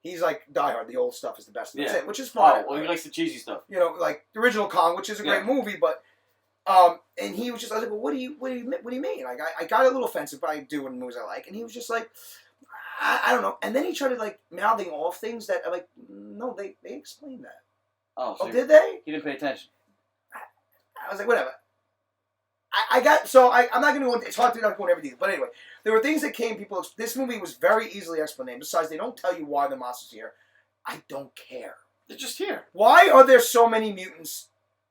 He's like, Die Hard, the old stuff is the best. That's it, which is fine. Oh, well, he likes the cheesy stuff. You know, like the original Kong, which is a great movie, but and he was just, I was like, well, what do you mean? Like, I got a little offensive, but I do in movies I like, and he was just like, I don't know. And then he started like mouthing off things that are like, no, they explained that. Oh, so did they? He didn't pay attention. I was like, whatever. I'm not going to go into, it's hard to not go into everything, but anyway, there were things that this movie was very easily explained. Besides, they don't tell you why the monster's here. I don't care. They're just here. Why are there so many mutants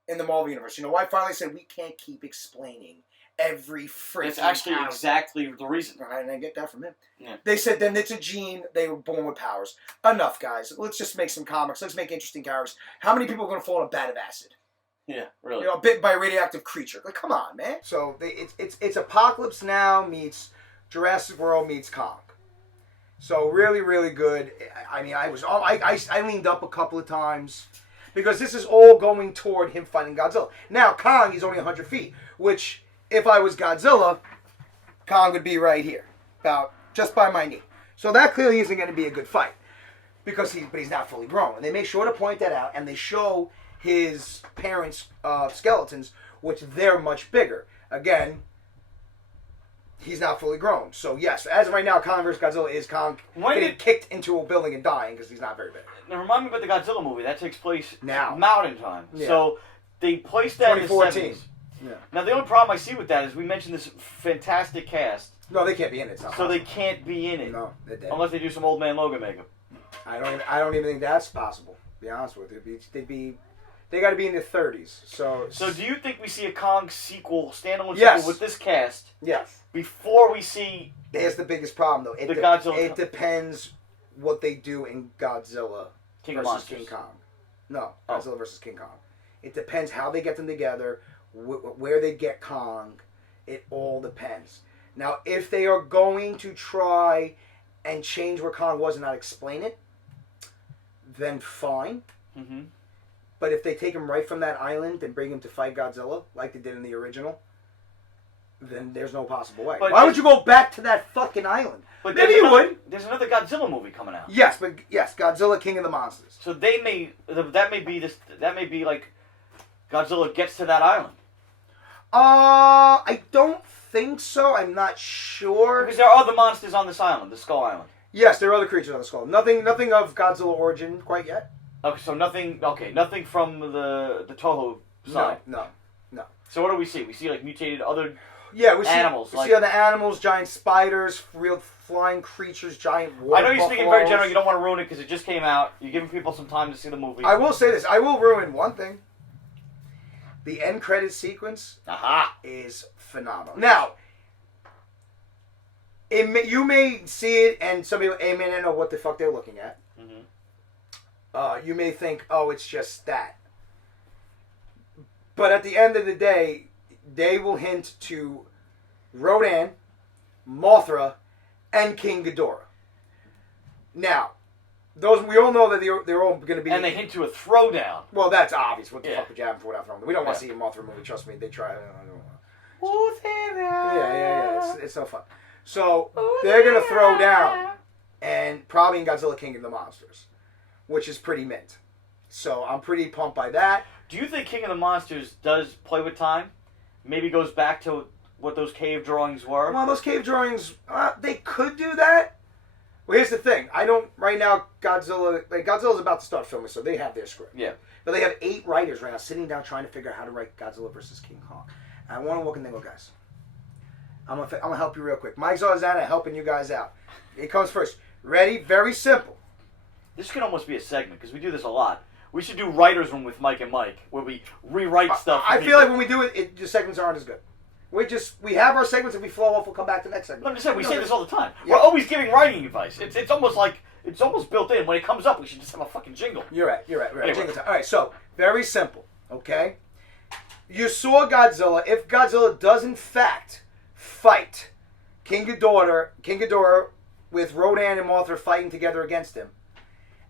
in the Marvel Universe? You know, why finally said we can't keep explaining every freaking It's actually exactly the reason. And I get that from him. Yeah. They said then it's a gene, they were born with powers. Enough, guys. Let's just make some comics. Let's make interesting characters. How many people are going to fall in a vat of acid? Yeah, really. You know, bitten by a radioactive creature. Like, come on, man. So it's Apocalypse Now meets Jurassic World meets Kong. So really, really good. I mean, I leaned up a couple of times because this is all going toward him fighting Godzilla. Now, Kong, he's only 100 feet, which if I was Godzilla, Kong would be right here, about just by my knee. So that clearly isn't going to be a good fight because he's not fully grown. And they make sure to point that out, and they show his parents' skeletons, which they're much bigger. Again, he's not fully grown. So yes, as of right now, Kong vs. Godzilla is Kong getting kicked into a building and dying because he's not very big. Now remind me about the Godzilla movie. That takes place now, modern time. Yeah. So they placed that in the 70s. Yeah. Now the only problem I see with that is we mentioned this fantastic cast. No, they can't be in it. So they can't be in it. No, they're dead. Unless they do some old man Logan makeup. I don't even think that's possible. To be honest with you, they got to be in their 30s. So do you think we see a Kong sequel, standalone sequel with this cast? Yes. Before we see. Here's the biggest problem, though. It depends what they do in Godzilla versus King Kong. No, Godzilla versus King Kong. It depends how they get them together, where they get Kong. It all depends. Now, if they are going to try and change where Kong was and not explain it, then fine. Mm-hmm. But if they take him right from that island and bring him to fight Godzilla, like they did in the original, then there's no possible way. Why would you go back to that fucking island? But maybe you would. There's another Godzilla movie coming out. Yes, Godzilla, King of the Monsters. So that may be like Godzilla gets to that island. I don't think so. I'm not sure. Because there are other monsters on this island, the Skull Island. Yes, there are other creatures on the Skull. Nothing of Godzilla origin quite yet. Okay, so nothing from the Toho side. No. So what do we see? We see like mutated other animals. We see other animals, giant spiders, real flying creatures, giant water I know you're buffaloes. speaking very general. You don't want to ruin it because it just came out. You're giving people some time to see the movie. I will say this. I will ruin one thing. The end credit sequence is phenomenal. Now, you may see it and somebody may not know what the fuck they're looking at. Mm-hmm. You may think, oh, it's just that. But at the end of the day, they will hint to Rodan, Mothra, and King Ghidorah. Now, those we all know that they're all going to be. And they hint to a throwdown. Well, that's obvious. What the Yeah. fuck would you have for without throwing? We don't want to see a Mothra movie. Trust me, they try. I don't Who's in there? Yeah. It's no fun. So they're going to throw down, and probably in Godzilla King of the Monsters, which is pretty mint. So I'm pretty pumped by that. Do you think King of the Monsters does play with time? Maybe goes back to what those cave drawings were? Well, those cave drawings, they could do that. Well, here's the thing. I don't, right now, Godzilla's about to start filming, so they have their script. Yeah. But they have 8 writers right now sitting down trying to figure out how to write Godzilla versus King Kong. And I want to walk in there and go, guys, I'm gonna help you real quick. Mike Zarzana helping you guys out. It comes first. Ready? Very simple. This could almost be a segment, because we do this a lot. We should do Writer's Room with Mike and Mike, where we rewrite stuff. I feel like when we do it, the segments aren't as good. We have our segments. If we flow off, we'll come back to the next segment. I'm just saying, we say this all the time. Yeah. We're always giving writing advice. It's almost like, it's almost built in. When it comes up, we should just have a fucking jingle. You're right. Anyway. Jingle time. All right, so, very simple, okay? You saw Godzilla. If Godzilla does, in fact, fight King Ghidorah with Rodan and Mothra fighting together against him,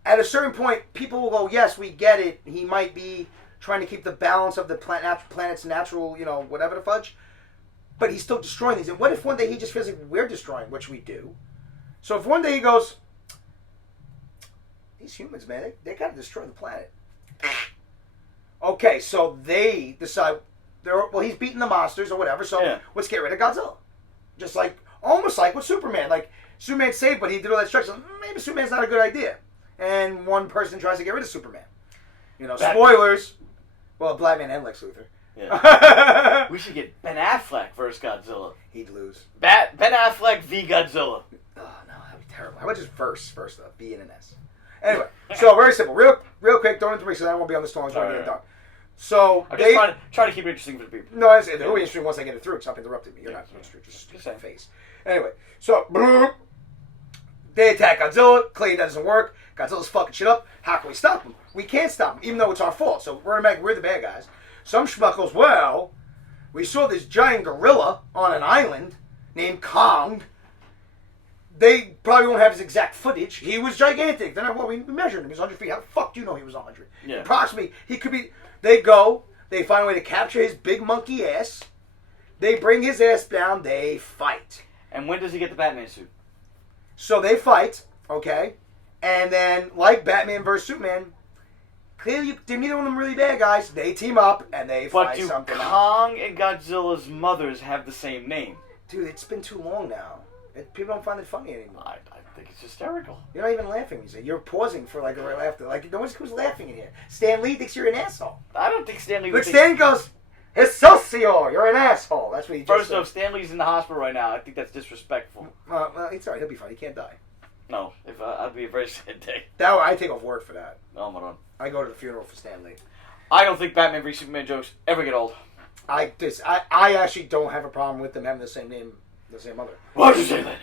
at a certain point, people will go, yes, we get it. He might be trying to keep the balance of the planet's natural, whatever the fudge. But he's still destroying these. And what if one day he just feels like we're destroying, which we do? So if one day he goes, these humans, man, they got to destroy the planet. Okay, so they decide, he's beating the monsters or whatever, so let's get rid of Godzilla. Just almost like with Superman. Like, Superman saved, but he did all that destruction. Maybe Superman's not a good idea. And one person tries to get rid of Superman. Spoilers. Well, Black Man and Lex Luthor. Yeah. We should get Ben Affleck versus Godzilla. He'd lose. Ben Affleck v. Godzilla. Oh, no, that'd be terrible. How about just first though? B and an S. Anyway, so very simple. Real quick, don't interrupt me, so I won't be on this long. Done. So I'm just trying to keep it interesting for the people. No, it'll be interesting once I get it through. Stop interrupting me. You're not interested. Just face. Anyway, so they attack Godzilla. Clearly that doesn't work. Godzilla's fucking shit up. How can we stop him? We can't stop him, even though it's our fault. So we're the bad guys. Some schmuck goes, well, we saw this giant gorilla on an island named Kong. They probably won't have his exact footage. He was gigantic. They're not, we measured him. He was 100 feet. How the fuck do you know he was 100? Yeah. Approximately, he could be. They go. They find a way to capture his big monkey ass. They bring his ass down. They fight. And when does he get the Batman suit? So they fight, okay? And then, like Batman vs. Superman, clearly they're neither one of them really bad guys. They team up and they fight something out. But do Kong and Godzilla's mothers have the same name? Dude, it's been too long now. People don't find it funny anymore. I think it's hysterical. You're not even laughing. You're pausing for a laughter. No one's laughing in here. Stan Lee thinks you're an asshole. I don't think Stan Lee would think... Stan goes, Excelsior, you're an asshole. That's what he just First said. off, Stan Lee's in the hospital right now. I think that's disrespectful. Well, it's alright. He'll be fine. He can't die. No, I'd be a very sad day. I take off work for that. Oh my god. I go to the funeral for Stan Lee. I don't think Batman v Superman jokes ever get old. I actually don't have a problem with them having the same name, the same mother. Why'd you say that name?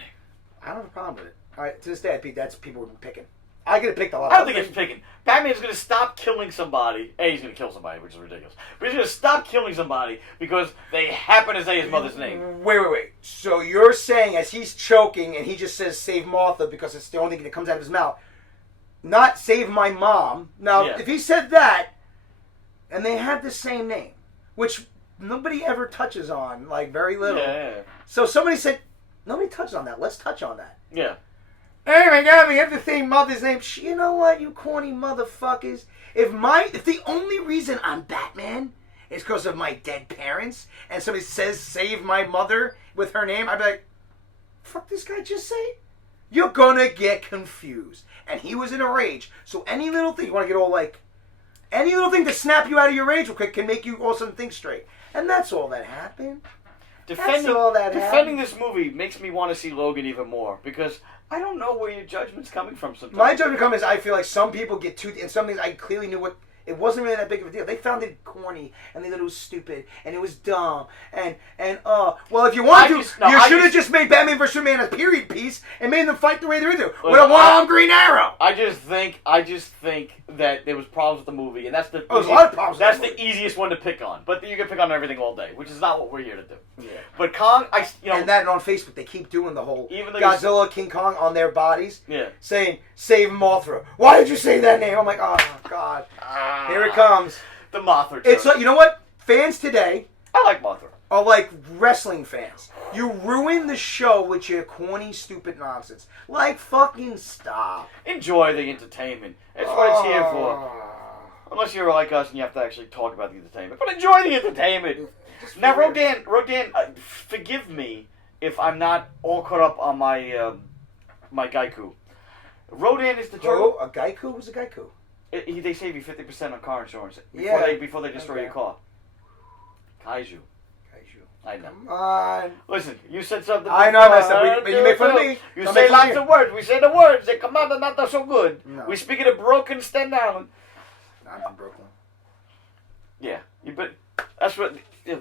I don't have a problem with it. All right, to this day, that's people picking. I get picked a lot. I don't think it's picking. Batman's going to stop killing somebody. He's going to kill somebody, which is ridiculous. But he's going to stop killing somebody because they happen to say his mother's name. Wait. So you're saying as he's choking and he just says save Martha because it's the only thing that comes out of his mouth, not save my mom. Now, if he said that and they had the same name, which nobody ever touches on, very little. Yeah. So somebody said, nobody touches on that. Let's touch on that. Yeah. Oh my god, we have the same mother's name. You know what, you corny motherfuckers? If the only reason I'm Batman is because of my dead parents, and somebody says save my mother with her name, I'd be like, fuck this guy just say? You're gonna get confused. And he was in a rage. So any little thing, you want to get all any little thing to snap you out of your rage real quick can make you all of a sudden think straight. And that's all that happened. Defending this movie makes me want to see Logan even more because I don't know where your judgment's coming from sometimes. My judgment comes is I feel like some people get too, and some things I clearly knew what It wasn't really that big of a deal. They found it corny, and they thought it was stupid, and it was dumb, and well, if you want to, you should have just made Batman vs Superman a period piece and made them fight the way they do with a one-armed Green Arrow. I just think that there was problems with the movie, and that's the there's a lot of problems. That's the easiest one to pick on, but you can pick on everything all day, which is not what we're here to do. Yeah. But Kong, and that on Facebook they keep doing the whole Godzilla, King Kong on their bodies, saying save Mothra. Why did you say that name? I'm like, oh God. Here it comes. The Mothra. It's like, you know what? Fans today, I like Mothra, are like wrestling fans. You ruin the show with your corny, stupid nonsense. Like, fucking stop. Enjoy the entertainment. That's what it's here for. Unless you're like us and you have to actually talk about the entertainment. But enjoy the entertainment. Now, Rodan, forgive me if I'm not all caught up on my my Geico. Rodan is the turtle. Oh, a Geico? Who's a Geico? They save you 50% on car insurance before they destroy your car. Kaiju. I know. Come on. Listen, you said something. I know I messed up. You make fun of me. You say lots of words. We say the words. They come out and not so good. No. We speak of the broken Staten Island. I'm from Brooklyn. Yeah. But that's what... Go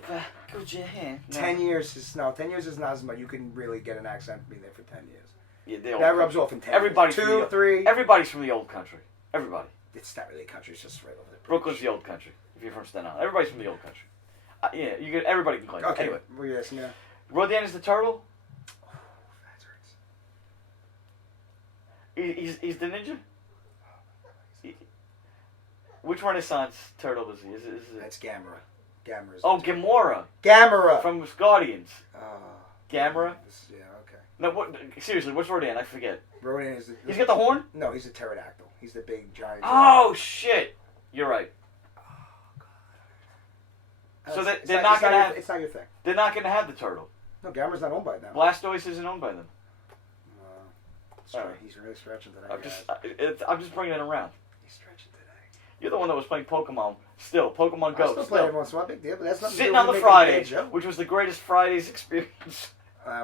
to your hand. 10 years is not as much. You can really get an accent being there for 10 years. Yeah, that rubs off in 10 Everybody's years. 2, 3. Everybody's from the old country. Everybody. It's not really a country. It's just right over there. Brooklyn's the old country. If you're from Staten Island, everybody's from the old country. Everybody can claim. Okay. Anyway, yes, yeah. Rodan is the turtle. Oh, that hurts. He's the ninja. Which Renaissance turtle is he? That's Gamera. Gamera's. Oh, Gamora. Gamera from Guardians. Gamera. Yeah. Okay. No, seriously, what's Rodan? I forget. Rodan is. He's got the horn. No, he's a pterodactyl. He's the big giant. Oh shit! You're right. So they're not going to have... It's not your thing. They're not going to have the turtle. No, Gamera's not owned by them. Blastoise isn't owned by them. Sorry, he's really stretching today. I'm just bringing it around. He's stretching today. You're the one that was playing Pokemon. Pokemon Go. I still play it once in a while. Big deal, but that's nothing Sitting on the Friday, which was the greatest Fridays experience.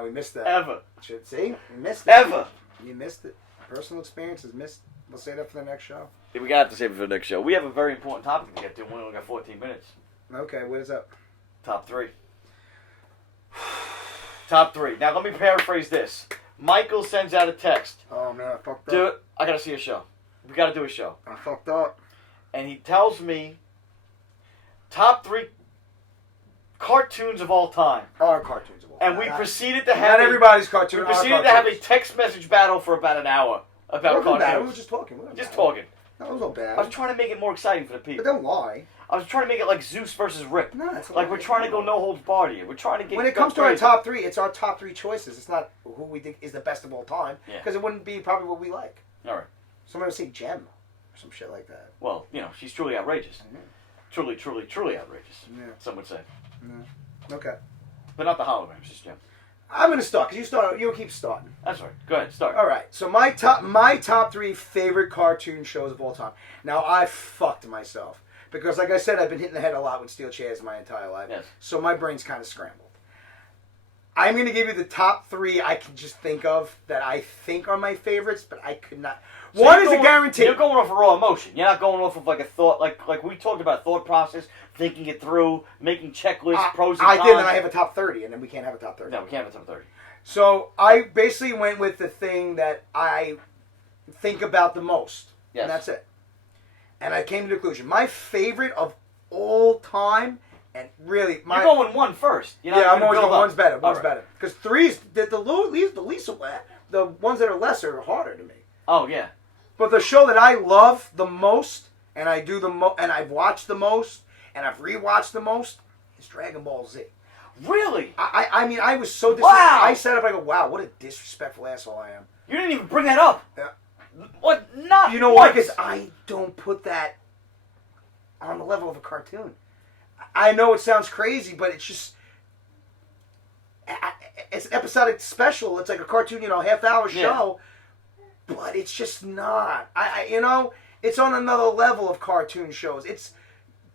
We missed that. Ever. See? We missed it. Ever. You missed it. Personal experience is missed. We'll save that for the next show. Yeah, we got to save it for the next show. We have a very important topic to get to. We only got 14 minutes. Okay, what is up? Top 3. Top 3. Now, let me paraphrase this. Michael sends out a text. Oh, man, I fucked up. I got to see a show. We got to do a show. I fucked up. And he tells me top 3 cartoons of all time. Our cartoons of all time. And we proceeded to have... Not everybody's cartoon. We proceeded to have a text message battle for about an hour about cartoons. Bad. We were just talking. Just talking. That was all bad. I was trying to make it more exciting for the people. But don't lie. I was trying to make it like Zeus versus Rip. No, that's like we're trying to go no holds barred here. We're trying to get. When it comes to our top 3, it's our top 3 choices. It's not who we think is the best of all time. Because it wouldn't be probably what we like. All right. Somebody would say Gem or some shit like that. Well, she's truly outrageous. Mm-hmm. Truly outrageous. Yeah. Some would say. Yeah. Okay. But not the holograms, just Gem. I'm gonna start because you keep starting. That's right. Go ahead, start. All right. So my top 3 favorite cartoon shows of all time. Now I fucked myself because, like I said, I've been hitting the head a lot with steel chairs my entire life. Yes. So my brain's kind of scrambled. I'm gonna give you the top 3 I can just think of that I think are my favorites, but I could not. So one is a guarantee. You're going off of raw emotion. You're not going off of like a thought, like we talked about thought process, thinking it through, making checklists, pros and cons. I did, and I have a top 30, and then we can't have a top 30. No, we can't have a top 30. So I basically went with the thing that I think about the most, and that's it. And I came to the conclusion. My favorite of all time, and really, you're going 1 first. I'm always going one's better. One's better because 3's the least. The ones that are lesser are harder to me. Oh yeah. But the show that I love the most, and I do and I've watched the most, and I've rewatched the most, is Dragon Ball Z. Really? I mean, I was so wow. I sat up, I go, wow, what a disrespectful asshole I am. You didn't even bring that up. Yeah. What? Not. You know why? Because I don't put that on the level of a cartoon. I know it sounds crazy, but it's just... It's an episodic special. It's like a cartoon, half-hour show. Yeah. But it's just not. It's on another level of cartoon shows. It's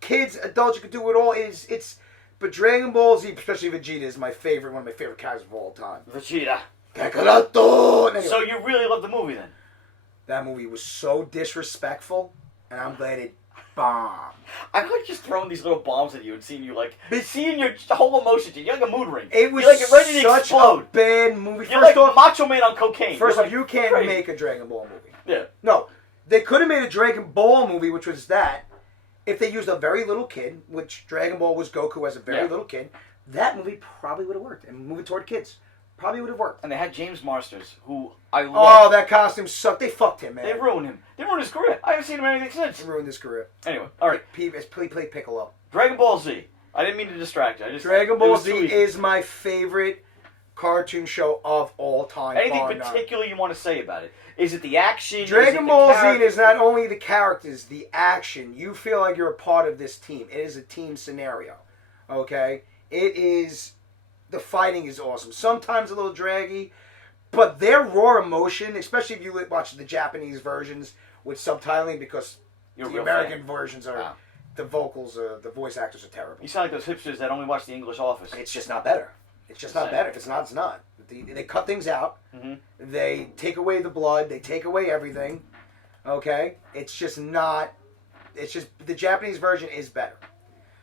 kids, adults, you can do it all. But Dragon Ball Z, especially Vegeta, is one of my favorite characters of all time. Vegeta. Kakaroto! Anyway, so you really love the movie then? That movie was so disrespectful, and I'm glad it bomb. I like just throwing these little bombs at you and seeing you seeing your whole emotions. You're like a mood ring. It was You're like ready to such explode. a bad movie. You're First like off, Macho Man on cocaine. First You're off, you can't crazy. make a Dragon Ball movie. Yeah. No, they could have made a Dragon Ball movie, which was that, if they used a very little kid, which Dragon Ball was Goku as a very little kid. That movie probably would have worked, and moving toward kids probably would have worked. And they had James Marsters, who I love. Oh, that costume sucked. They fucked him, man. They ruined him. They ruined his career. I haven't seen him in anything since. They ruined his career. Anyway, all right. He played Piccolo. Dragon Ball Z. I didn't mean to distract you. Dragon Ball Z is my favorite cartoon show of all time. Anything particular you want to say about it? Is it the action? Dragon Ball Z is not only the characters, the action. You feel like you're a part of this team. It is a team scenario. Okay? It is... The fighting is awesome. Sometimes a little draggy, but their raw emotion, especially if you watch the Japanese versions with subtitling, because the American versions are the vocals, the voice actors are terrible. You sound like those hipsters that only watch The English Office. It's just not better. It's just not better. If it's not, it's not. They cut things out. Mm-hmm. They take away the blood. They take away everything. Okay? It's just not... It's just... The Japanese version is better.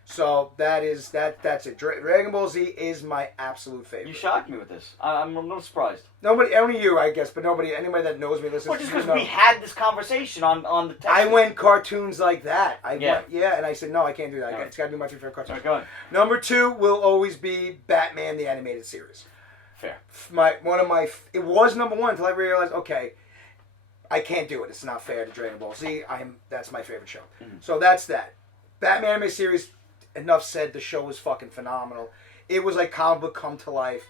So that's it. Dragon Ball Z is my absolute favorite. You shocked me with this. I'm a little surprised. Nobody, only you, I guess, but anybody that knows me listens. Well, just because we had this conversation on the text. I went cartoons like that. And I said no, I can't do that. Right. It's got to be my favorite cartoon. Right, go ahead. Number 2 will always be Batman the Animated Series. Fair. It was number 1 until I realized, okay, I can't do it. It's not fair to Dragon Ball Z. That's my favorite show. Mm-hmm. So that's that. Batman Animated Series. Enough said. The show was fucking phenomenal. It was like comic book come to life.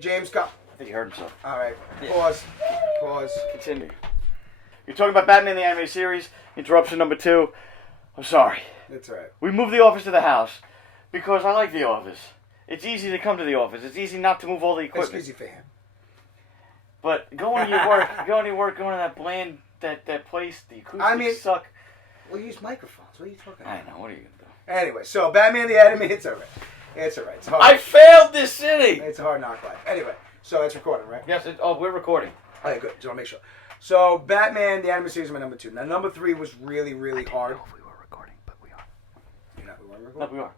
James got. I think he hurt himself. All right. Yeah. Pause. Continue. You're talking about Batman the Animated Series. Interruption number 2. I'm sorry. That's all right. We moved the office to the house because I like the office. It's easy to come to the office. It's easy not to move all the equipment. It's easy for him. But going to your work, going to that bland that place, the acoustics suck. We'll use microphones. What are you talking about? I know. What are you going to do? Anyway, so Batman the Animated, it's all right. It's all right. It's hard. I failed this city! It's a hard knock life. Anyway, so it's recording, right? Yes. We're recording. Okay, good. Just want to make sure. So Batman the Animated Series is my number 2. Now, number 3 was really, really hard. I don't know if we were recording, but we are. We weren't recording? No, we are.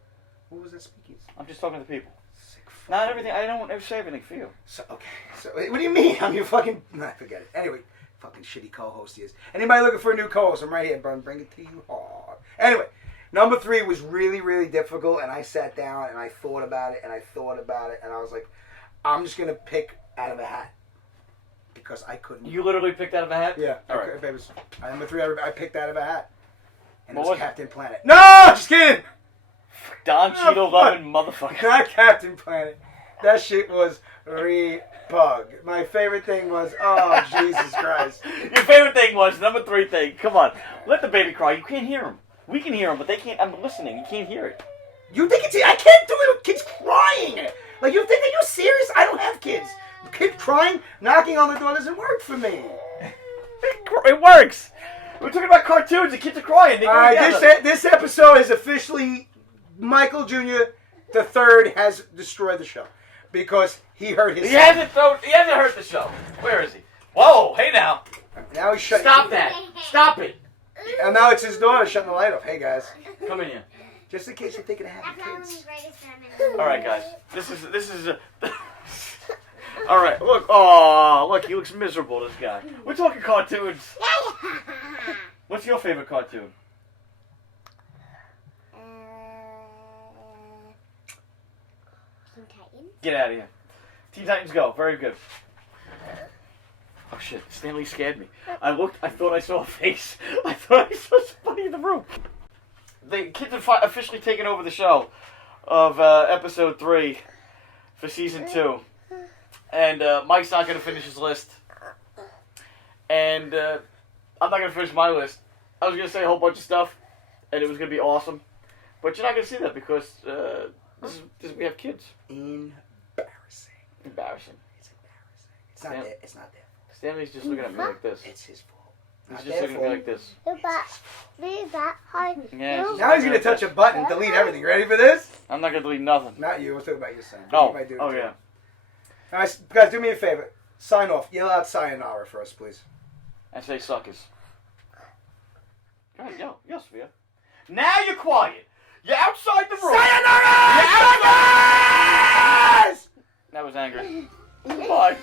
What was that speaking? I'm just talking to the people. Sick Not everything. I don't ever say everything for you. So, okay. So, what do you mean? I'm your fucking... Nah, forget it. Anyway, fucking shitty co-host he is. Anybody looking for a new co-host, I'm right here, bro. Bring it to you hard. Anyway, number 3 was really, really difficult, and I sat down, and I thought about it, and I was like, I'm just going to pick out of a hat. Because I couldn't... You literally picked out of a hat? Yeah. All okay, right. Baby. Number 3, I picked out of a hat. And What it was was it? Captain Planet. No! Just kidding! Don Cheadle loving motherfucker. Not Captain Planet. That shit was re-bug. My favorite thing was, oh, Jesus Christ. Your favorite thing was number 3 thing. Come on. Let the baby cry. You can't hear him. We can hear him, but they can't. I'm listening. You can't hear it. You think it's... I can't do it with kids crying. Like, you think, are you serious? I don't have kids. Kid crying, knocking on the door doesn't work for me. It works. We're talking about cartoons. The kids are crying. They go together. This episode is officially Michael Jr. the Third has destroyed the show because he hurt his. He hasn't hurt the show. Where is he? Whoa! Hey now. Now he's shutting. Stop that! Stop it! And now it's his daughter shutting the light off. Hey guys, come in here. Just in case you're thinking of having kids. All right, guys. This is. All right. Look. Oh, look. He looks miserable. This guy. We're talking cartoons. What's your favorite cartoon? Teen Titans. Get out of here. Teen Titans Go. Very good. Oh shit! Stanley scared me. I looked. I thought I saw a face. I thought I saw somebody in the room. The kids have officially taken over the show of episode 3 for season 2, and Mike's not going to finish his list, and I'm not going to finish my list. I was going to say a whole bunch of stuff, and it was going to be awesome, but you're not going to see that because we have kids. Embarrassing. Embarrassing. It's embarrassing. It's not there. It's not there. Stanley's just looking at me like this. It's his fault. He's just looking at me like this. Yeah, Now he's going to touch a button and delete everything. You ready for this? I'm not going to delete nothing. Not you. Let's talk about your son. Oh, You might do it oh too. yeah. All right, guys, do me a favor. Sign off. Yell out sayonara for us, please. And say suckers. Go ahead, yell. Yell, Sophia. Now you're quiet. You're outside the room. Sayonara! That was anger. Bye.